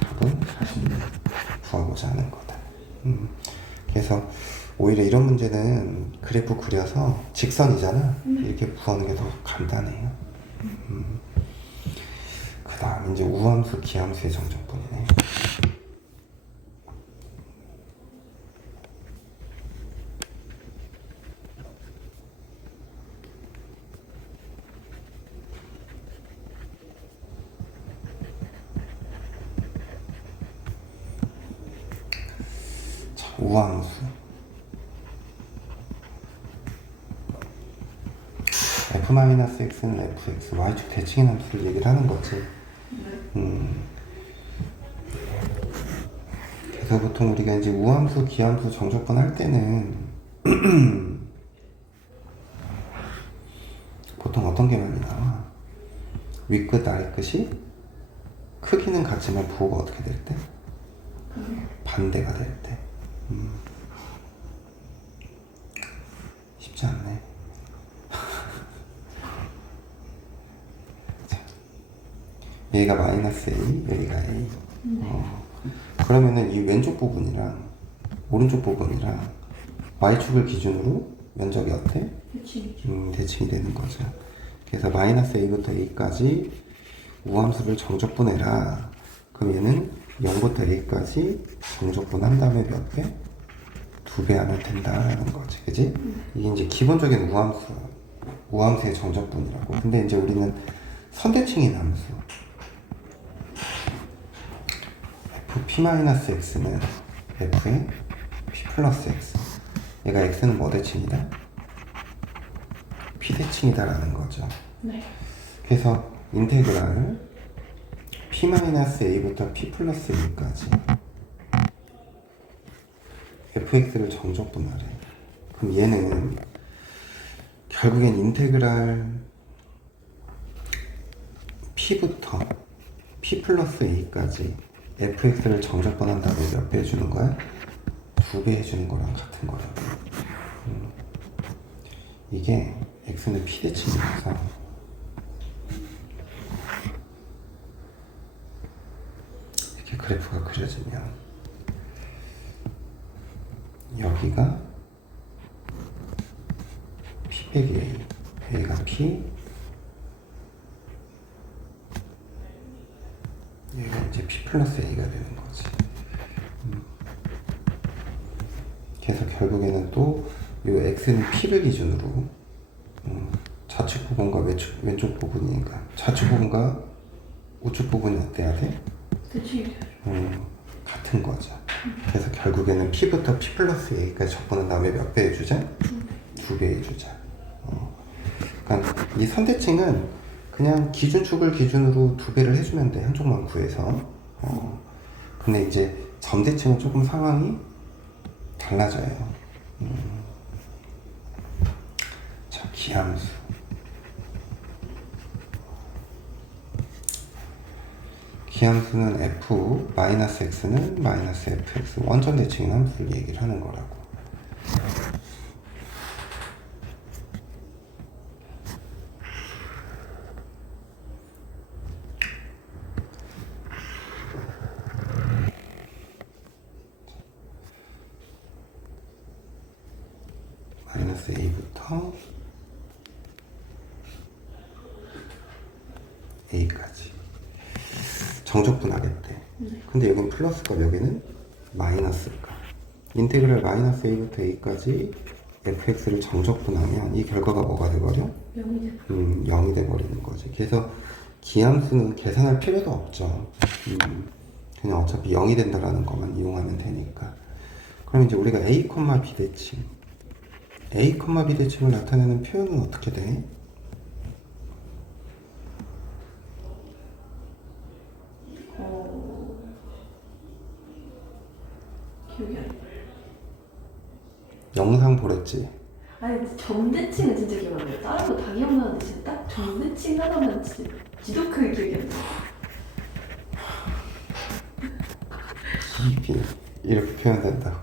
답은 46 구하고자 하는 거다. 그래서 오히려 이런 문제는 그래프 그려서 직선이잖아. 이렇게 구하는 게 더 간단해요. 그 다음 이제 우함수, 기함수의 정적분이네. 우함수 f-x는 fx y축 대칭의 함수를 얘기를 하는 거지. 그래서 보통 우리가 이제 우함수, 기함수 정적분 할 때는 보통 어떤 게 많이 나와? 윗끝, 아래끝이 크기는 같지만 부호가 어떻게 될 때? 반대가 될 때. 쉽지 않네. 자, 여기가 마이너스 A, 여기가 A. 그러면은 이 왼쪽 부분이랑 오른쪽 부분이랑 y축을 기준으로 면적이 어때? 대칭이 되는 거죠. 그래서 마이너스 a부터 a까지 우함수를 정적분해라. 그럼 얘는 0부터 a까지 정적분한 다음에 몇 배? 2배 하면 된다라는 거지, 그지? 이게 이제 기본적인 우함수의 정적분이라고. 근데 이제 우리는 선대칭인 함수 fp-x는 f의 p 플러스 x. 얘가 x는 뭐 대칭이다? p 대칭이다 라는 거죠. 네. 그래서 인테그랄 p-a부터 p 플러스 a까지 fx를 정적분하래. 그럼 얘는 결국엔 인테그랄 p부터 p 플러스 a까지 fx를 정적분한 다음에 몇 배 해주는 거야? 2배 해주는 거랑 같은 거라고. 이게 x는 p 대칭이라서 이렇게 그래프가 그려지면 여기가 p 빼기 a, 여기가 p, 여기가 이제 p 플러스 a가 되는 거지. 그래서 결국에는 또 이 x는 p를 기준으로 좌측 부분과 왼쪽 부분이니까 좌측 부분과 우측 부분이 어때야 돼? 대칭이 같은 거죠. 그래서 결국에는 p부터 p 플러스 a까지 적분한 다음에 몇 배 해주자? 2배 해주자. 그러니까 이 선대칭은 그냥 기준축을 기준으로 2배를 해주면 돼. 한쪽만 구해서. 근데 이제 점대칭은 조금 상황이 달라져요. 자, 기함수. 기함수는 f-x는 마이너스 fx 원점 대칭인 함수를 얘기를 하는 거라고. 마이너스 a부터 a까지 정적분하겠대. 근데 여기는 플러스값, 여기는 마이너스값. 인테그랄 마이너스 a부터 a까지 fx를 정적분하면 이 결과가 뭐가 돼버려? 0이 돼버리는 거지. 그래서 기함수는 계산할 필요도 없죠. 그냥 어차피 0이 된다라는 것만 이용하면 되니까. 그럼 이제 우리가 a, b 대칭, a, b 대칭을 나타내는 표현은 어떻게 돼? 기억이 안 나. 영상 보랬지? 아니 점대칭은 진짜 기억 안 나요. 다른 거 다 기억나는데 진짜 딱 점대칭 하나만 진짜 지독하게 기억이 안 나요. 깊이 이렇게 표현된다고.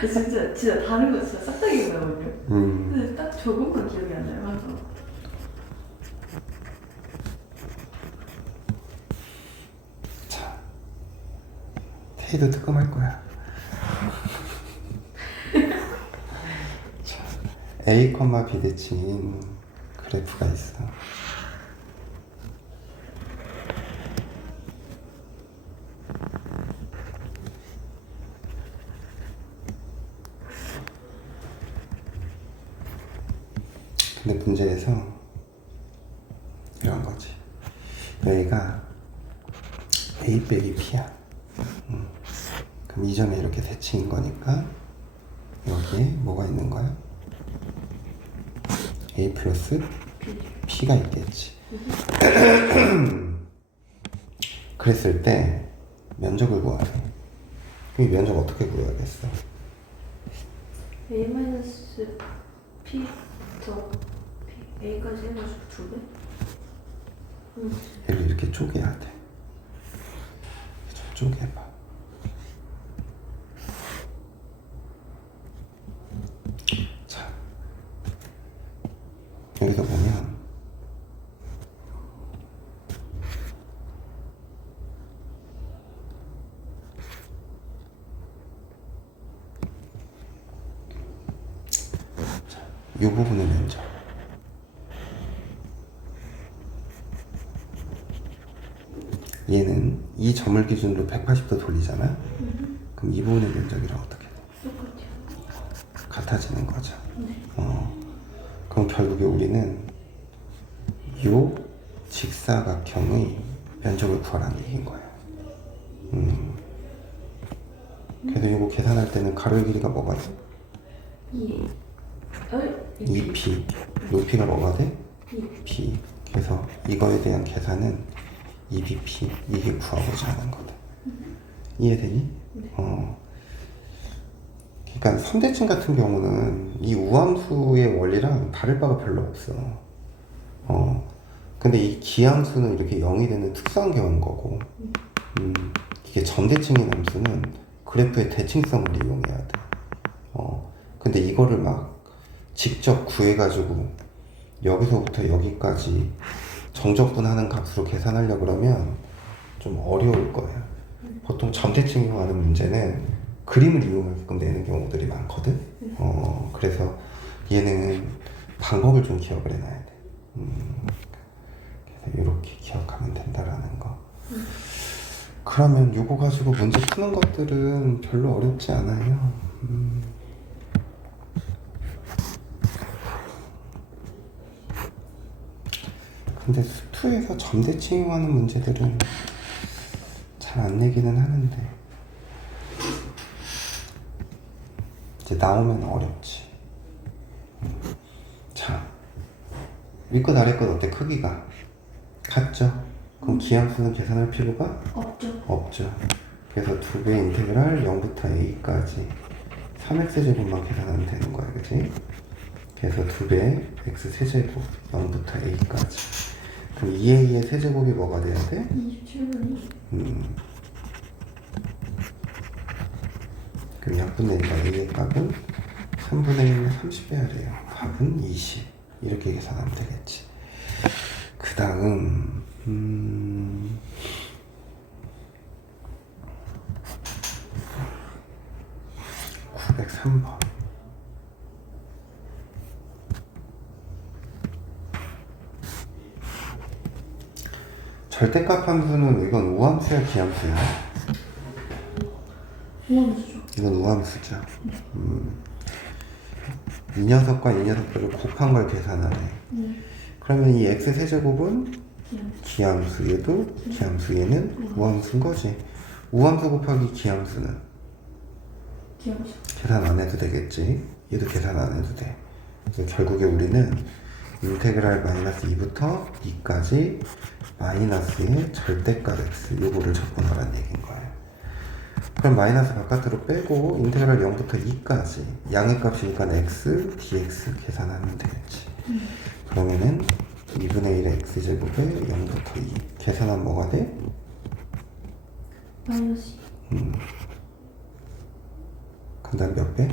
그래서 진짜 다른 거 진짜 싹 다 기억나거든요. 근데 딱 저것만 기억이 안 나요. 맞아. 자, 테이도 뜨끔할 거야. 자, a, b 대칭인 그래프가 있어. 근데 문제에서 이런 거지. 여기가 A 빼기 P야. 그럼 이 점에 이렇게 대칭인 거니까 여기에 뭐가 있는 거야? A 플러스 P가 있겠지. 그랬을 때 면적을 구하래. 이 면적 어떻게 구해야겠어? A 마이너스 P 더 P A까지 해가지고 2배? 얘를 이렇게 쪼개야 돼. 좀 쪼개봐. 자, 여기서 보면 이 부분의 면적. 얘는 이 점을 기준으로 180도 돌리잖아? 그럼 이 부분의 면적이랑 어떻게 돼? 똑같아요. 같아지는 거죠. 네. 그럼 결국에 우리는 요 직사각형의 면적을 구하라는 얘기인 거예요. 그래서 이거 계산할 때는 가로의 길이가 뭐가 돼? 2p. 높이가 뭐가 돼? p. 그래서 이거에 대한 계산은 2bp. 이게 구하고자 하는 거다. 이해되니? 네. 그러니까 선대칭 같은 경우는 이 우함수의 원리랑 다를 바가 별로 없어. 근데 이 기함수는 이렇게 0이 되는 특수한 경우인 거고, 이게 점대칭인 함수는 그래프의 대칭성을 이용해야 돼. 근데 이거를 막 직접 구해가지고 여기서부터 여기까지 정적분하는 값으로 계산하려고 그러면 좀 어려울 거예요. 보통 점대칭 이용하는 문제는 그림을 이용해서 내는 경우들이 많거든. 그래서 얘는 방법을 좀 기억을 해놔야 돼. 그래서 이렇게 기억하면 된다라는 거. 그러면 이거 가지고 문제 푸는 것들은 별로 어렵지 않아요. 근데 수투에서 점대칭 이용하는 문제들은 잘 안 내기는 하는데 이제 나오면 어렵지. 자, 위끝 아래끝 어때? 크기가 같죠? 그럼 기함수는 계산할 필요가 없죠. 그래서 2배 인테그랄 0부터 a까지 3x제곱만 계산하면 되는 거야, 그치? 그래서 2배 x세제곱 0부터 a까지. 그럼 2a의 세제곱이 뭐가 돼야 돼? 27분이. 그럼 약분의 1과 a의 값은 3분의 1은 30 빼야 돼요. 값은 20. 이렇게 계산하면 되겠지. 그 다음 903번. 절대값 함수는 이건 우함수야 기함수야? 우함수죠. 이건 우함수죠. 이 녀석과 이 녀석들을 곱한 걸 계산하래. 그러면 이 x 세제곱은 기함수, 얘도 기함수, 얘는 우함수인 거지. 우함수 곱하기 기함수는 기함수. 계산 안 해도 되겠지. 얘도 계산 안 해도 돼. 그래서 결국에 우리는 인테그랄 마이너스 2부터 2까지 마이너스의 절대값 x 요거를 적분하라는 얘기인 거예요. 그럼 마이너스 바깥으로 빼고 인테그랄 0부터 2까지 양의 값이니까 x, dx 계산하면 되겠지. 그러면은 2분의 1의 x제곱에 0부터 2 계산하면 뭐가 돼? 마이너스 그 다음 몇 배?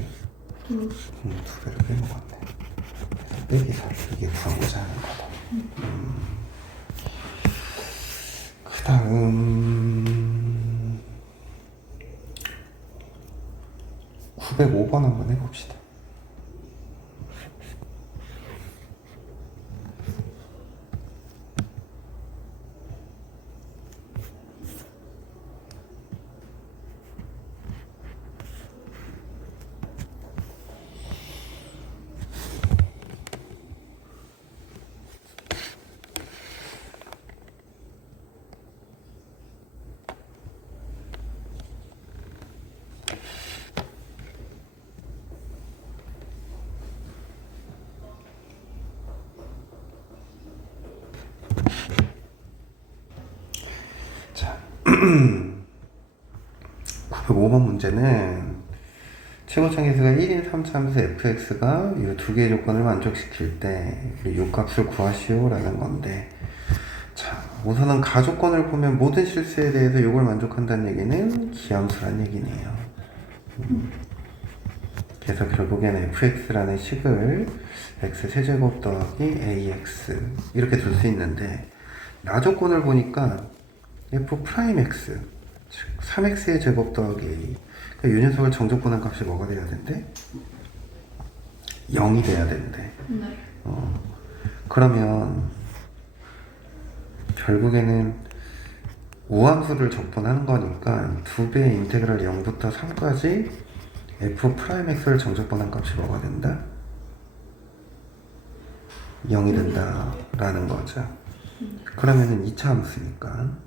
2. 2배를 빼먹었네. 빼기 4 이게 구하고자 하는 거다. 그 다음 905번 한번 해봅시다. 905번 문제는 최고차 계수가 1인 3차함수 fx가 이 두 개의 조건을 만족시킬 때 요 값을 구하시오 라는 건데, 자 우선은 가조건을 보면 모든 실수에 대해서 요걸 만족한다는 얘기는 기함수란 얘기네요. 그래서 결국에는 fx라는 식을 x세제곱 더하기 ax 이렇게 둘 수 있는데, 나조건을 보니까 f'x 즉 3x의 제곱 더하기 a, 이 녀석을 정적분한 값이 뭐가 돼야 된대? 0이 돼야 된대. 네. 그러면 결국에는 우함수를 적분하는 거니까 2배의 인테그랄 0부터 3까지 f'x를 정적분한 값이 뭐가 된다? 0이 된다 라는 거죠. 그러면은 2차 함수니까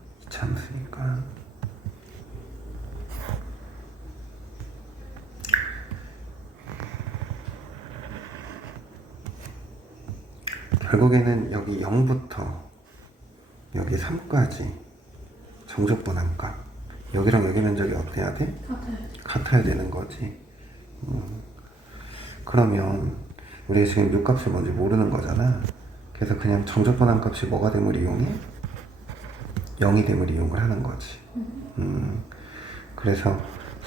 결국에는 여기 0부터 여기 3까지 정적분한 값, 여기랑 여기 면적이 어때야 돼? 같아야 되는 거지. 그러면 우리가 지금 요 값을 뭔지 모르는 거잖아. 그래서 그냥 정적분한 값이 뭐가 됨을 이용해? 0이 됨을 이용을 하는 거지. 그래서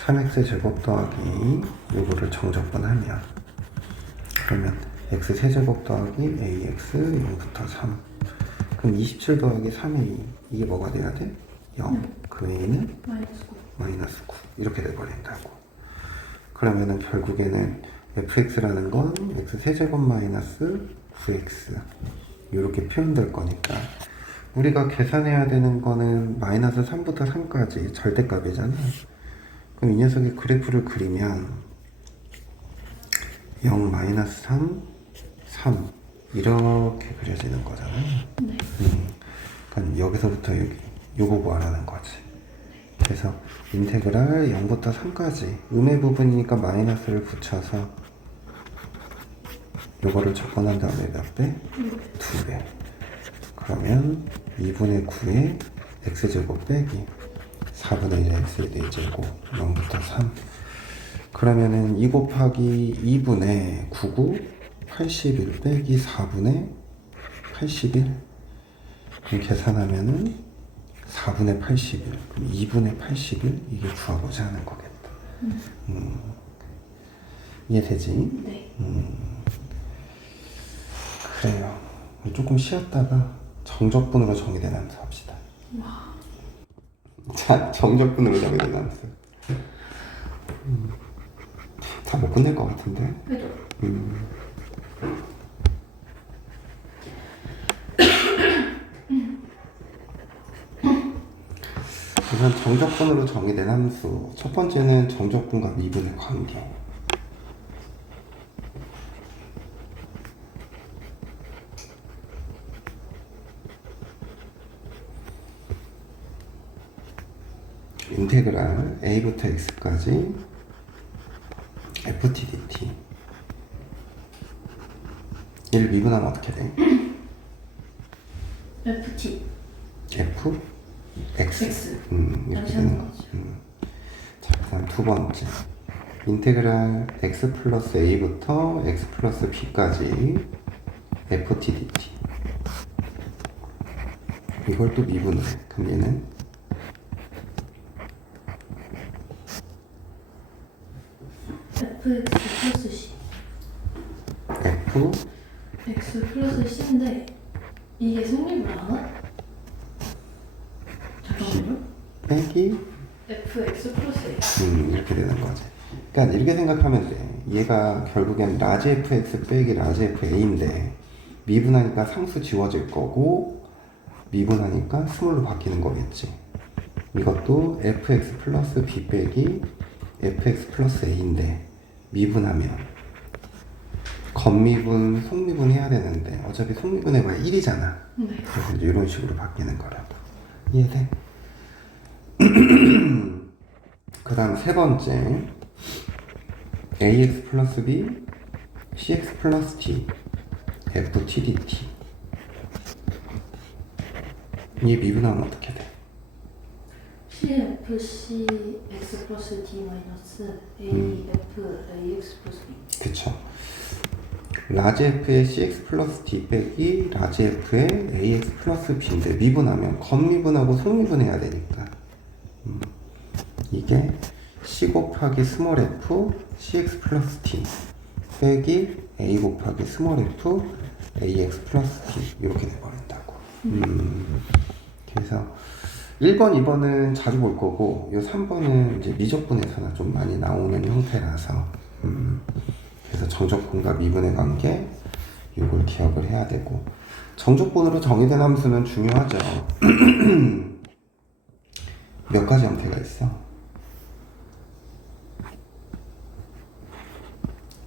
3x 제곱 더하기 요거를 정적분하면, 그러면 x 세제곱 더하기 ax 0부터 3, 그럼 27 더하기 3a 이게 뭐가 돼야 돼? 0. 그 a는? 마이너스 9 이렇게 돼버린다고. 그러면은 결국에는 fx라는 건 x 세제곱 마이너스 9x 이렇게 표현될 거니까, 우리가 계산해야 되는 거는 마이너스 3부터 3까지 절대값이잖아. 그럼 이 녀석의 그래프를 그리면 0, 마이너스 3, 3 이렇게 그려지는 거잖아. 네. 그러니까 여기서부터 여기 요거 구하라는 거지. 그래서 인테그랄 0부터 3까지 음의 부분이니까 마이너스를 붙여서 요거를 적분한 다음에 몇 배? 2배. 그러면 2분의 9에 x제곱 빼기 4분의 1 x에 대해 제곱 0부터 3. 그러면은 2 곱하기 2분의 99 81 빼기 4분의 81. 그럼 계산하면은 4분의 81. 그럼 2분의 81 이게 구하고자 하는 거겠다. 이해되지? 네. 그래요. 조금 쉬었다가 정적분으로 정의된 함수 합시다. 자, 정적분으로 정의된 함수. 다 못 끝낼 것 같은데? 그죠? 우선 정적분으로 정의된 함수. 첫 번째는 정적분과 미분의 관계. 인테그랄 a부터 x까지 ft dt. 얘를 미분하면 어떻게 돼? FT f x. 이렇게 이렇게 되는 하는 거지. 자, 그다음 두 번째 인테그랄 x 플러스 a부터 x 플러스 b까지 ft dt. 이걸 또 미분을 해. 그럼 얘는 fx 플러스 c f x 플러스 c인데 이게 성립을 안 하? 잠깐만요. 빼기 fx 플러스 a. 이렇게 되는 거지. 그러니까 이렇게 생각하면 돼. 얘가 결국엔 라지 fx 빼기 라지 fa인데 미분하니까 상수 지워질 거고 미분하니까 스몰로 바뀌는 거겠지. 이것도 fx 플러스 b 빼기 fx 플러스 a인데 미분하면 겉미분, 속미분 해야 되는데 어차피 속미분 해봐야 1이잖아. 네. 그래서 이제 이런 식으로 바뀌는 거라고. 이해돼? 그 다음 세 번째 ax 플러스 b cx 플러스 d ft dt. 이 미분하면 어떻게 돼? CF, CX 플러스 D 마이너스 AF, AX 플러스 B. 그쵸. 라지 F의 CX 플러스 D 빼기 라지 F의 AX 플러스 B인데 미분하면 겉미분하고 속미분해야 되니까 이게 C 곱하기 스몰 f CX 플러스 D 빼기 A 곱하기 스몰 f AX 플러스 D 이렇게 돼버린다고. 그래서 1번, 2번은 자주 볼 거고 요 3번은 이제 미적분에서나 좀 많이 나오는 형태라서 그래서 정적분과 미분의 관계 이걸 기억을 해야 되고 정적분으로 정의된 함수는 중요하죠. 몇 가지 형태가 있어?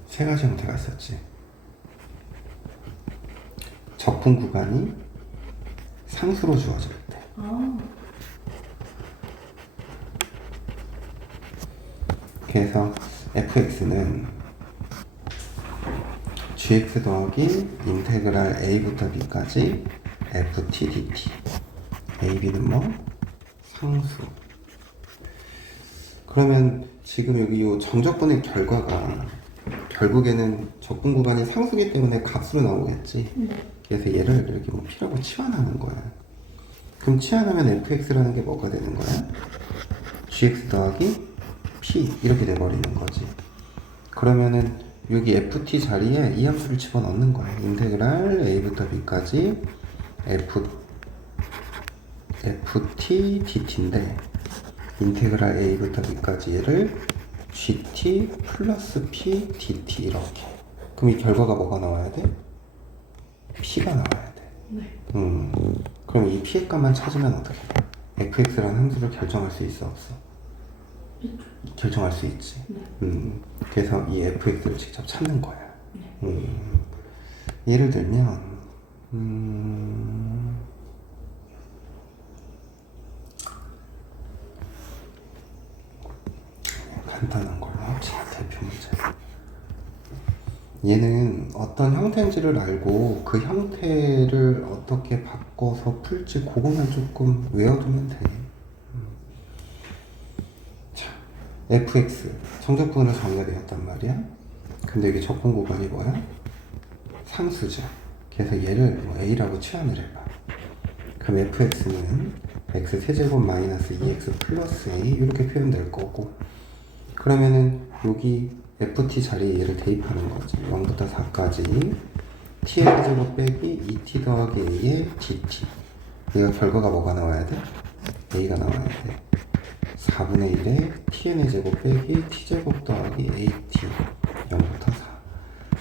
세 가지 형태가 있었지. 적분 구간이 상수로 주어질 때 그래서 fx는 gx 더하기 인테그랄 a부터 b까지 ft dt ab는 뭐? 상수. 그러면 지금 여기 이 정적분의 결과가 결국에는 적분 구간이 상수기 때문에 값으로 나오겠지. 그래서 얘를 이렇게 뭐 p라고 치환하는 거야. 그럼 치환하면 fx라는 게 뭐가 되는 거야? gx 더하기 p 이렇게 돼버리는 거지. 그러면은 여기 ft 자리에 이 함수를 집어넣는 거야. 인테그랄 a부터 b까지 ft dt인데 인테그랄 a부터 b까지 얘를 gt 플러스 p dt 이렇게. 그럼 이 결과가 뭐가 나와야 돼? p가 나와야 돼. 그럼 이 p의 값만 찾으면 어떻게 돼? fx라는 함수를 결정할 수 있어 없어? 결정할 수 있지. 그래서 이 fx를 직접 찾는 거야. 예를 들면 간단한 걸로 합시다. 대표 문제. 얘는 어떤 형태인지를 알고 그 형태를 어떻게 바꿔서 풀지 그것만 조금 외워두면 돼. 자, fx 정적분으로 정의가 되었단 말이야. 근데 이게 적분 구간이 뭐야? 상수죠. 그래서 얘를 뭐 a라고 치환을 해봐. 그럼 fx는 x 세제곱 마이너스 2x 플러스 a 이렇게 표현될 거고, 그러면은 여기 ft 자리에 얘를 대입하는 거지. 0부터 4까지 t의 세제곱 빼기 2t 더하기 a의 dt. 얘가 결과가 뭐가 나와야 돼? a가 나와야 돼. 4분의 1에 tn의 제곱 빼기 t제곱 더하기 at 0부터 4.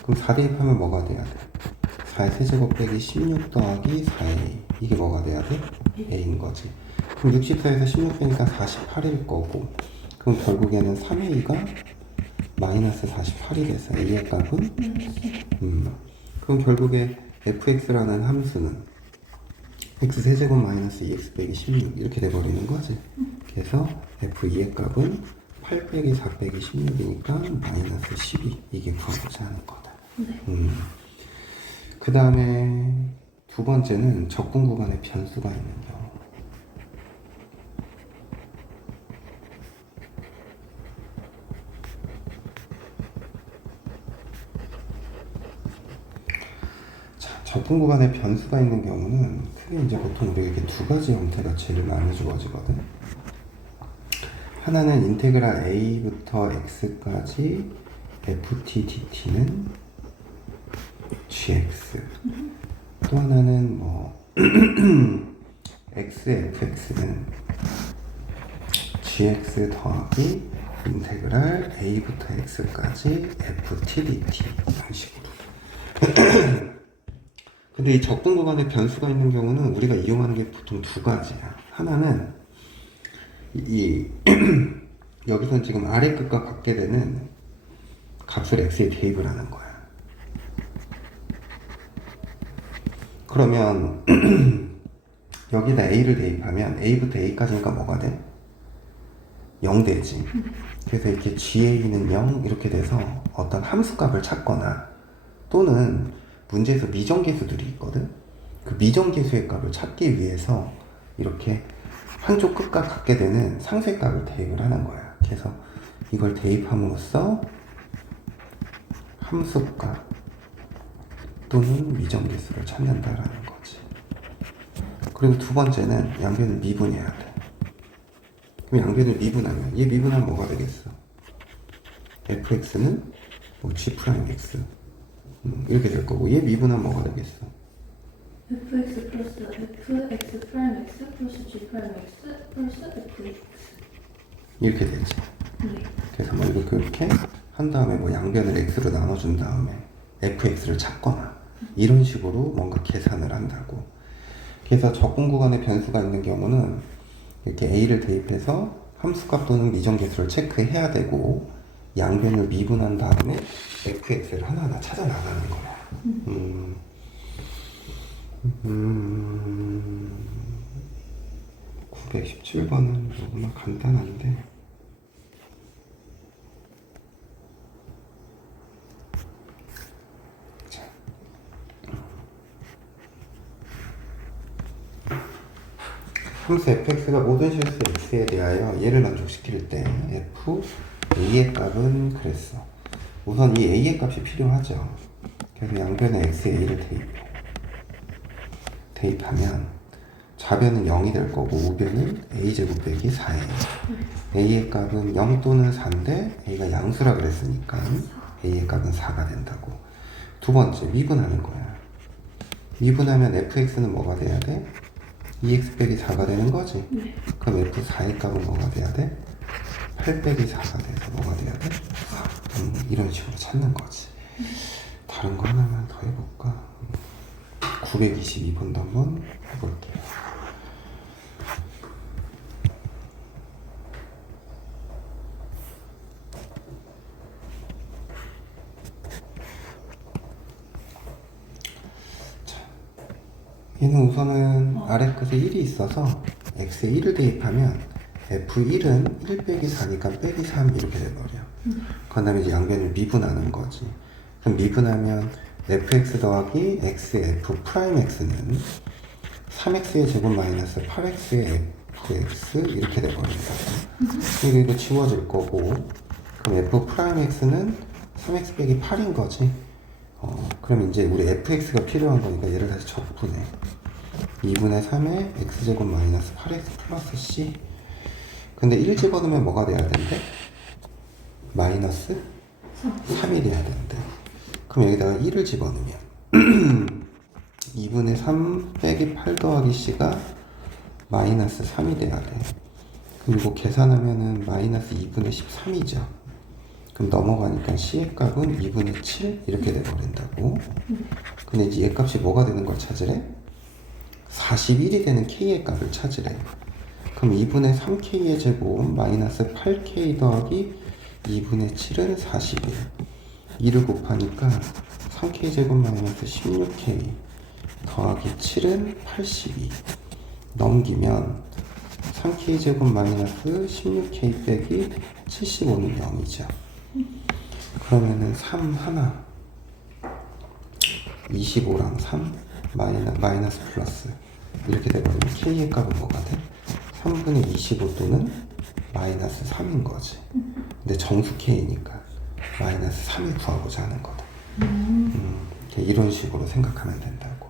그럼 4 대입하면 뭐가 돼야 돼? 4의 세제곱 빼기 16 더하기 4a. 이게 뭐가 돼야 돼? a인 거지. 그럼 64에서 16 빼니까 48일 거고, 그럼 결국에는 3a가 마이너스 48이 됐어. a의 값은? 그럼 결국에 fx라는 함수는 x 세제곱 마이너스 2x 빼기 16 이렇게 돼버리는 거지. 그래서 f2의 값은 8 빼기 4 빼기 16이니까 마이너스 12. 이게 구하고자 하는 거다. 그 다음에 두 번째는 적분 구간에 변수가 있는 경우. 적분 구간에 변수가 있는 경우는 크게 이제 보통 우리가 이렇게 두 가지 형태가 제일 많이 주어지거든. 하나는 인테그랄 a부터 x까지 ft dt는 gx. 또 하나는 뭐 x fx는 gx 더하기 인테그랄 a부터 x까지 ft dt 이런 식으로. 근데 이 적분 구간에 변수가 있는 경우는 우리가 이용하는 게 보통 두 가지야. 하나는 여기선 지금 아래 끝과 같게 되는 값을 x에 대입을 하는 거야. 그러면 여기다 a를 대입하면 a부터 a까지니까 뭐가 돼? 0 되지. 그래서 이렇게 ga는 0 이렇게 돼서 어떤 함수값을 찾거나, 또는 문제에서 미정계수들이 있거든. 그 미정계수의 값을 찾기 위해서 이렇게 한쪽 끝과 같게 되는 상쇄값을 대입을 하는 거야. 그래서 이걸 대입함으로써 함수값 또는 미정계수를 찾는다라는 거지. 그리고 두 번째는 양변을 미분해야 돼. 그럼 양변을 미분하면 얘 미분하면 뭐가 되겠어? fx는 뭐 g'x 이렇게 될 거고 얘 미분하면 뭐가 되겠어? fx 플러스 fx 프라임 x 플러스 g 프라임 x 플러스 fx. 이렇게 되지. 네. 그래서 뭐 이렇게 한 다음에 뭐 양변을 x로 나눠준 다음에 fx를 찾거나 이런 식으로 뭔가 계산을 한다고. 그래서 적분 구간에 변수가 있는 경우는 이렇게 a를 대입해서 함수값 또는 미정계수를 체크해야 되고 양변을 미분한 다음에 fx를 하나하나 찾아 나가는 거야. 917번은 너무나 간단한데 자. 함수 fx가 모든 실수 x에 대하여 얘를 만족시킬 때 f a의 값은 그랬어. 우선 이 a의 값이 필요하죠. 그래서 양변에 x에 a를 대입하면 좌변은 0이 될 거고 우변은 a제곱 빼기 4예요. a의 값은 0 또는 4인데 a가 양수라 그랬으니까 a의 값은 4가 된다고. 두 번째 미분하는 거야. 미분하면 fx는 뭐가 돼야 돼? 2x 빼기 4가 되는 거지? 네. 그럼 f4의 값은 뭐가 돼야 돼? 8 빼기 4가 돼서 뭐가 돼야 돼? 4. 이런 식으로 찾는 거지. 다른 거 하나만 더 해볼까? 922번도 한번 해볼게요. 자, 얘는 우선은 아래 끝에 1이 있어서 x에 1을 대입하면 f1은 1 빼기 4니까 빼기 3 이렇게 돼버려. 그 다음에 이제 양변을 미분하는 거지. 그럼 미분하면 fx 더하기 x의 f 프라임 x는 3x의 제곱 마이너스 8x의 fx 이렇게 돼버린다. 그리고 이거 지워질 거고 그럼 f 프라임 x는 3x 빼기 8인 거지. 그럼 이제 우리 fx가 필요한 거니까 얘를 다시 적분해. 2분의 3의 x제곱 마이너스 8x 플러스 c. 근데 1 집어넣으면 뭐가 돼야 된대? 마이너스 3이 돼야 된대. 그럼 여기다가 1을 집어넣으면 2분의 3 빼기 8 더하기 c가 마이너스 3이 돼야 돼. 그리고 계산하면은 마이너스 2분의 13이죠. 그럼 넘어가니까 c의 값은 2분의 7 이렇게 돼버린다고. 근데 이제 얘 값이 뭐가 되는 걸 찾으래? 41이 되는 k의 값을 찾으래. 그럼 2분의 3k의 제곱 마이너스 8k 더하기 2분의 7은 41. 2를 곱하니까 3k 제곱 마이너스 16k 더하기 7은 82. 넘기면 3k 제곱 마이너스 16k 빼기 75는 0이죠. 그러면은 3 하나 25랑 3 마이너스 플러스 이렇게 되버리면 k의 값은 뭐가 돼? 3분의 25 또는 마이너스 3인 거지. 근데 정수 k니까 마이너스 3을 구하고자 하는 거다. 이런 식으로 생각하면 된다고.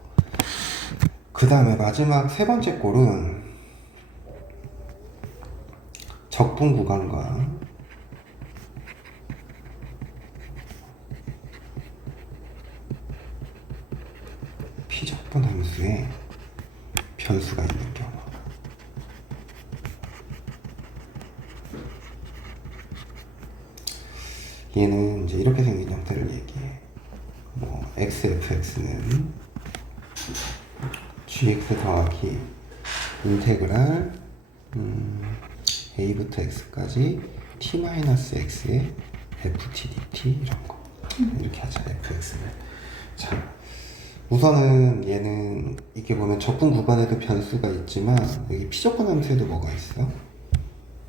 그 다음에 마지막 세 번째 꼴은 적분 구간과 피적분 함수에 변수가 있는 경우. 얘는 이제 이렇게 생긴 형태를 얘기해. 뭐 xfx는 gx 더하기 인테그랄 a부터 x까지 t-x의 ft dt 이런 거 이렇게 하자. fx를. 자, 우선은 얘는 이렇게 보면 적분 구간에도 변수가 있지만 여기 피적분 함수에도 뭐가 있어?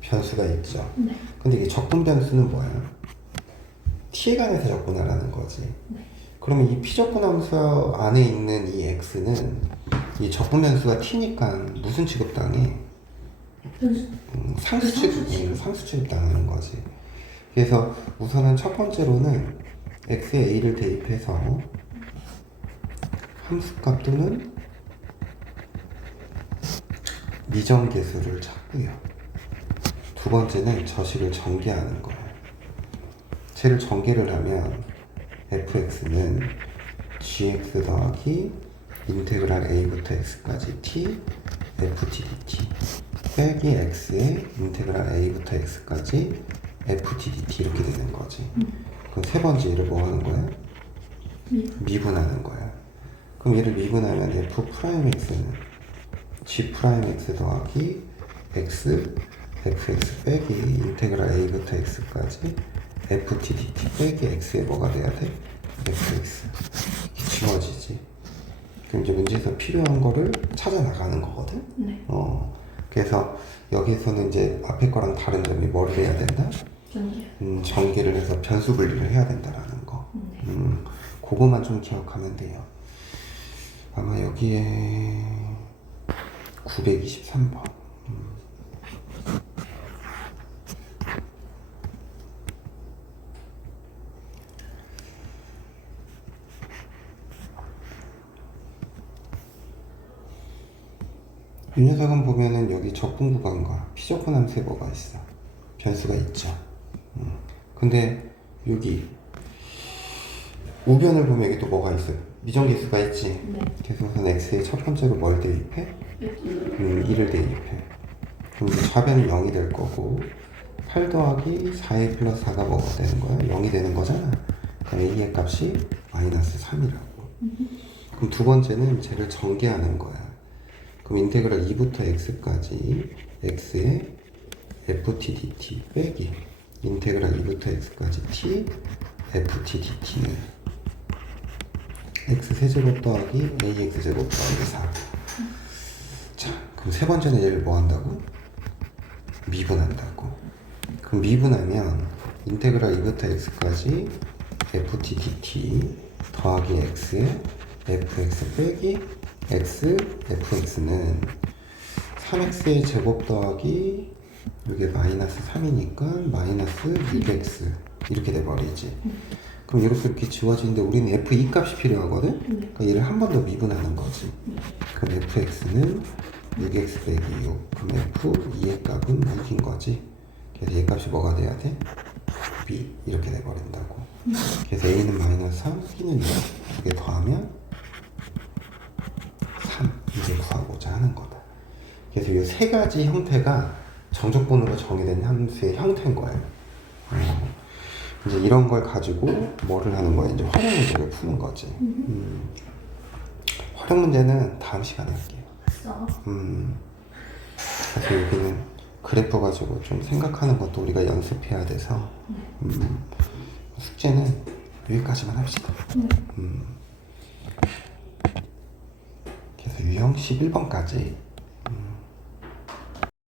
변수가 있죠. 네. 근데 이게 적분 변수는 뭐야? t에 관해서 적분하라는 거지. 네. 그러면 이 피적분 함수 안에 있는 이 x는 이 적분 변수가 t니까 무슨 취급당해? 변수. 상수 취급 당하는 거지. 그래서 우선은 첫 번째로는 x에 a를 대입해서 함수값 또는 미정계수를 찾고요. 두 번째는 저식을 전개하는 거예요. 쟤를 전개를 하면 fx는 gx 더하기 인테그랄 a부터 x까지 t ft dt 빼기 x의 인테그랄 a부터 x까지 ft dt 이렇게 되는 거지. 그럼 세 번째 얘를 뭐 하는 거야? 미분하는 거야. 그럼 얘를 미분하면 f 프라임 x는 g 프라임 x 더하기 x fx 빼기 인테그랄 a부터 x까지 ft dt 빼기 x에 뭐가 돼야 돼? fx. 이렇게 지워지지. 그럼 이제 문제에서 필요한 거를 찾아 나가는 거거든. 네. 그래서 여기서는 이제 앞에 거랑 다른 점이 뭐를 해야 된다? 전개. 전개를 해서 변수 분리를 해야 된다라는 거. 네. 그거만 좀 기억하면 돼요. 아마 여기에 923번. 이 녀석은 보면은 여기 적분 구간과 피적분 함수에 뭐가 있어? 변수가 있죠. 근데 여기 우변을 보면 여기 또 뭐가 있어? 미정계수가 있지. 네. 그래서 우선 x에 첫 번째로 뭘 대입해? 1을 대입해. 그럼 이제 좌변은 0이 될 거고 8 더하기 4a 플러스 4가 뭐가 되는 거야? 0이 되는 거잖아. 그럼 a의 값이 마이너스 3이라고. 그럼 두 번째는 쟤를 전개하는 거야. 그럼 인테그랄 2부터 x까지 x의 ft dt 빼기 인테그랄 2부터 x까지 t ft dt는 x 세제곱 더하기 ax 제곱 더하기 4. 자, 그럼 세 번째는 얘를 뭐 한다고? 미분한다고. 그럼 미분하면 인테그랄 2부터 x까지 ft dt 더하기 x의 fx 빼기 x fx는 3x의 제곱 더하기 이게 마이너스 3이니까 마이너스 2x 이렇게 돼버리지. 그럼 이렇게 지워지는데 우리는 f2 값이 필요하거든? 그러니까 얘를 한 번 더 미분하는 거지. 그럼 fx는 6x 빼기 6. 그럼 f2의 값은 6인 거지. 그래서 얘 값이 뭐가 돼야 돼? b 이렇게 돼버린다고. 그래서 a는 마이너스 3, b는 6. 두 개 더하면 3 이제 구하고자 하는 거다. 그래서 이 세 가지 형태가 정적분으로 정의된 함수의 형태인 거예요. 이제 이런 걸 가지고 뭐를 하는 거예요? 이제 활용 문제를 푸는 거지. 활용 문제는 다음 시간에 할게요. 그래서 여기는 그래프 가지고 좀 생각하는 것도 우리가 연습해야 돼서 숙제는 여기까지만 합시다. 그래서 유형 11번까지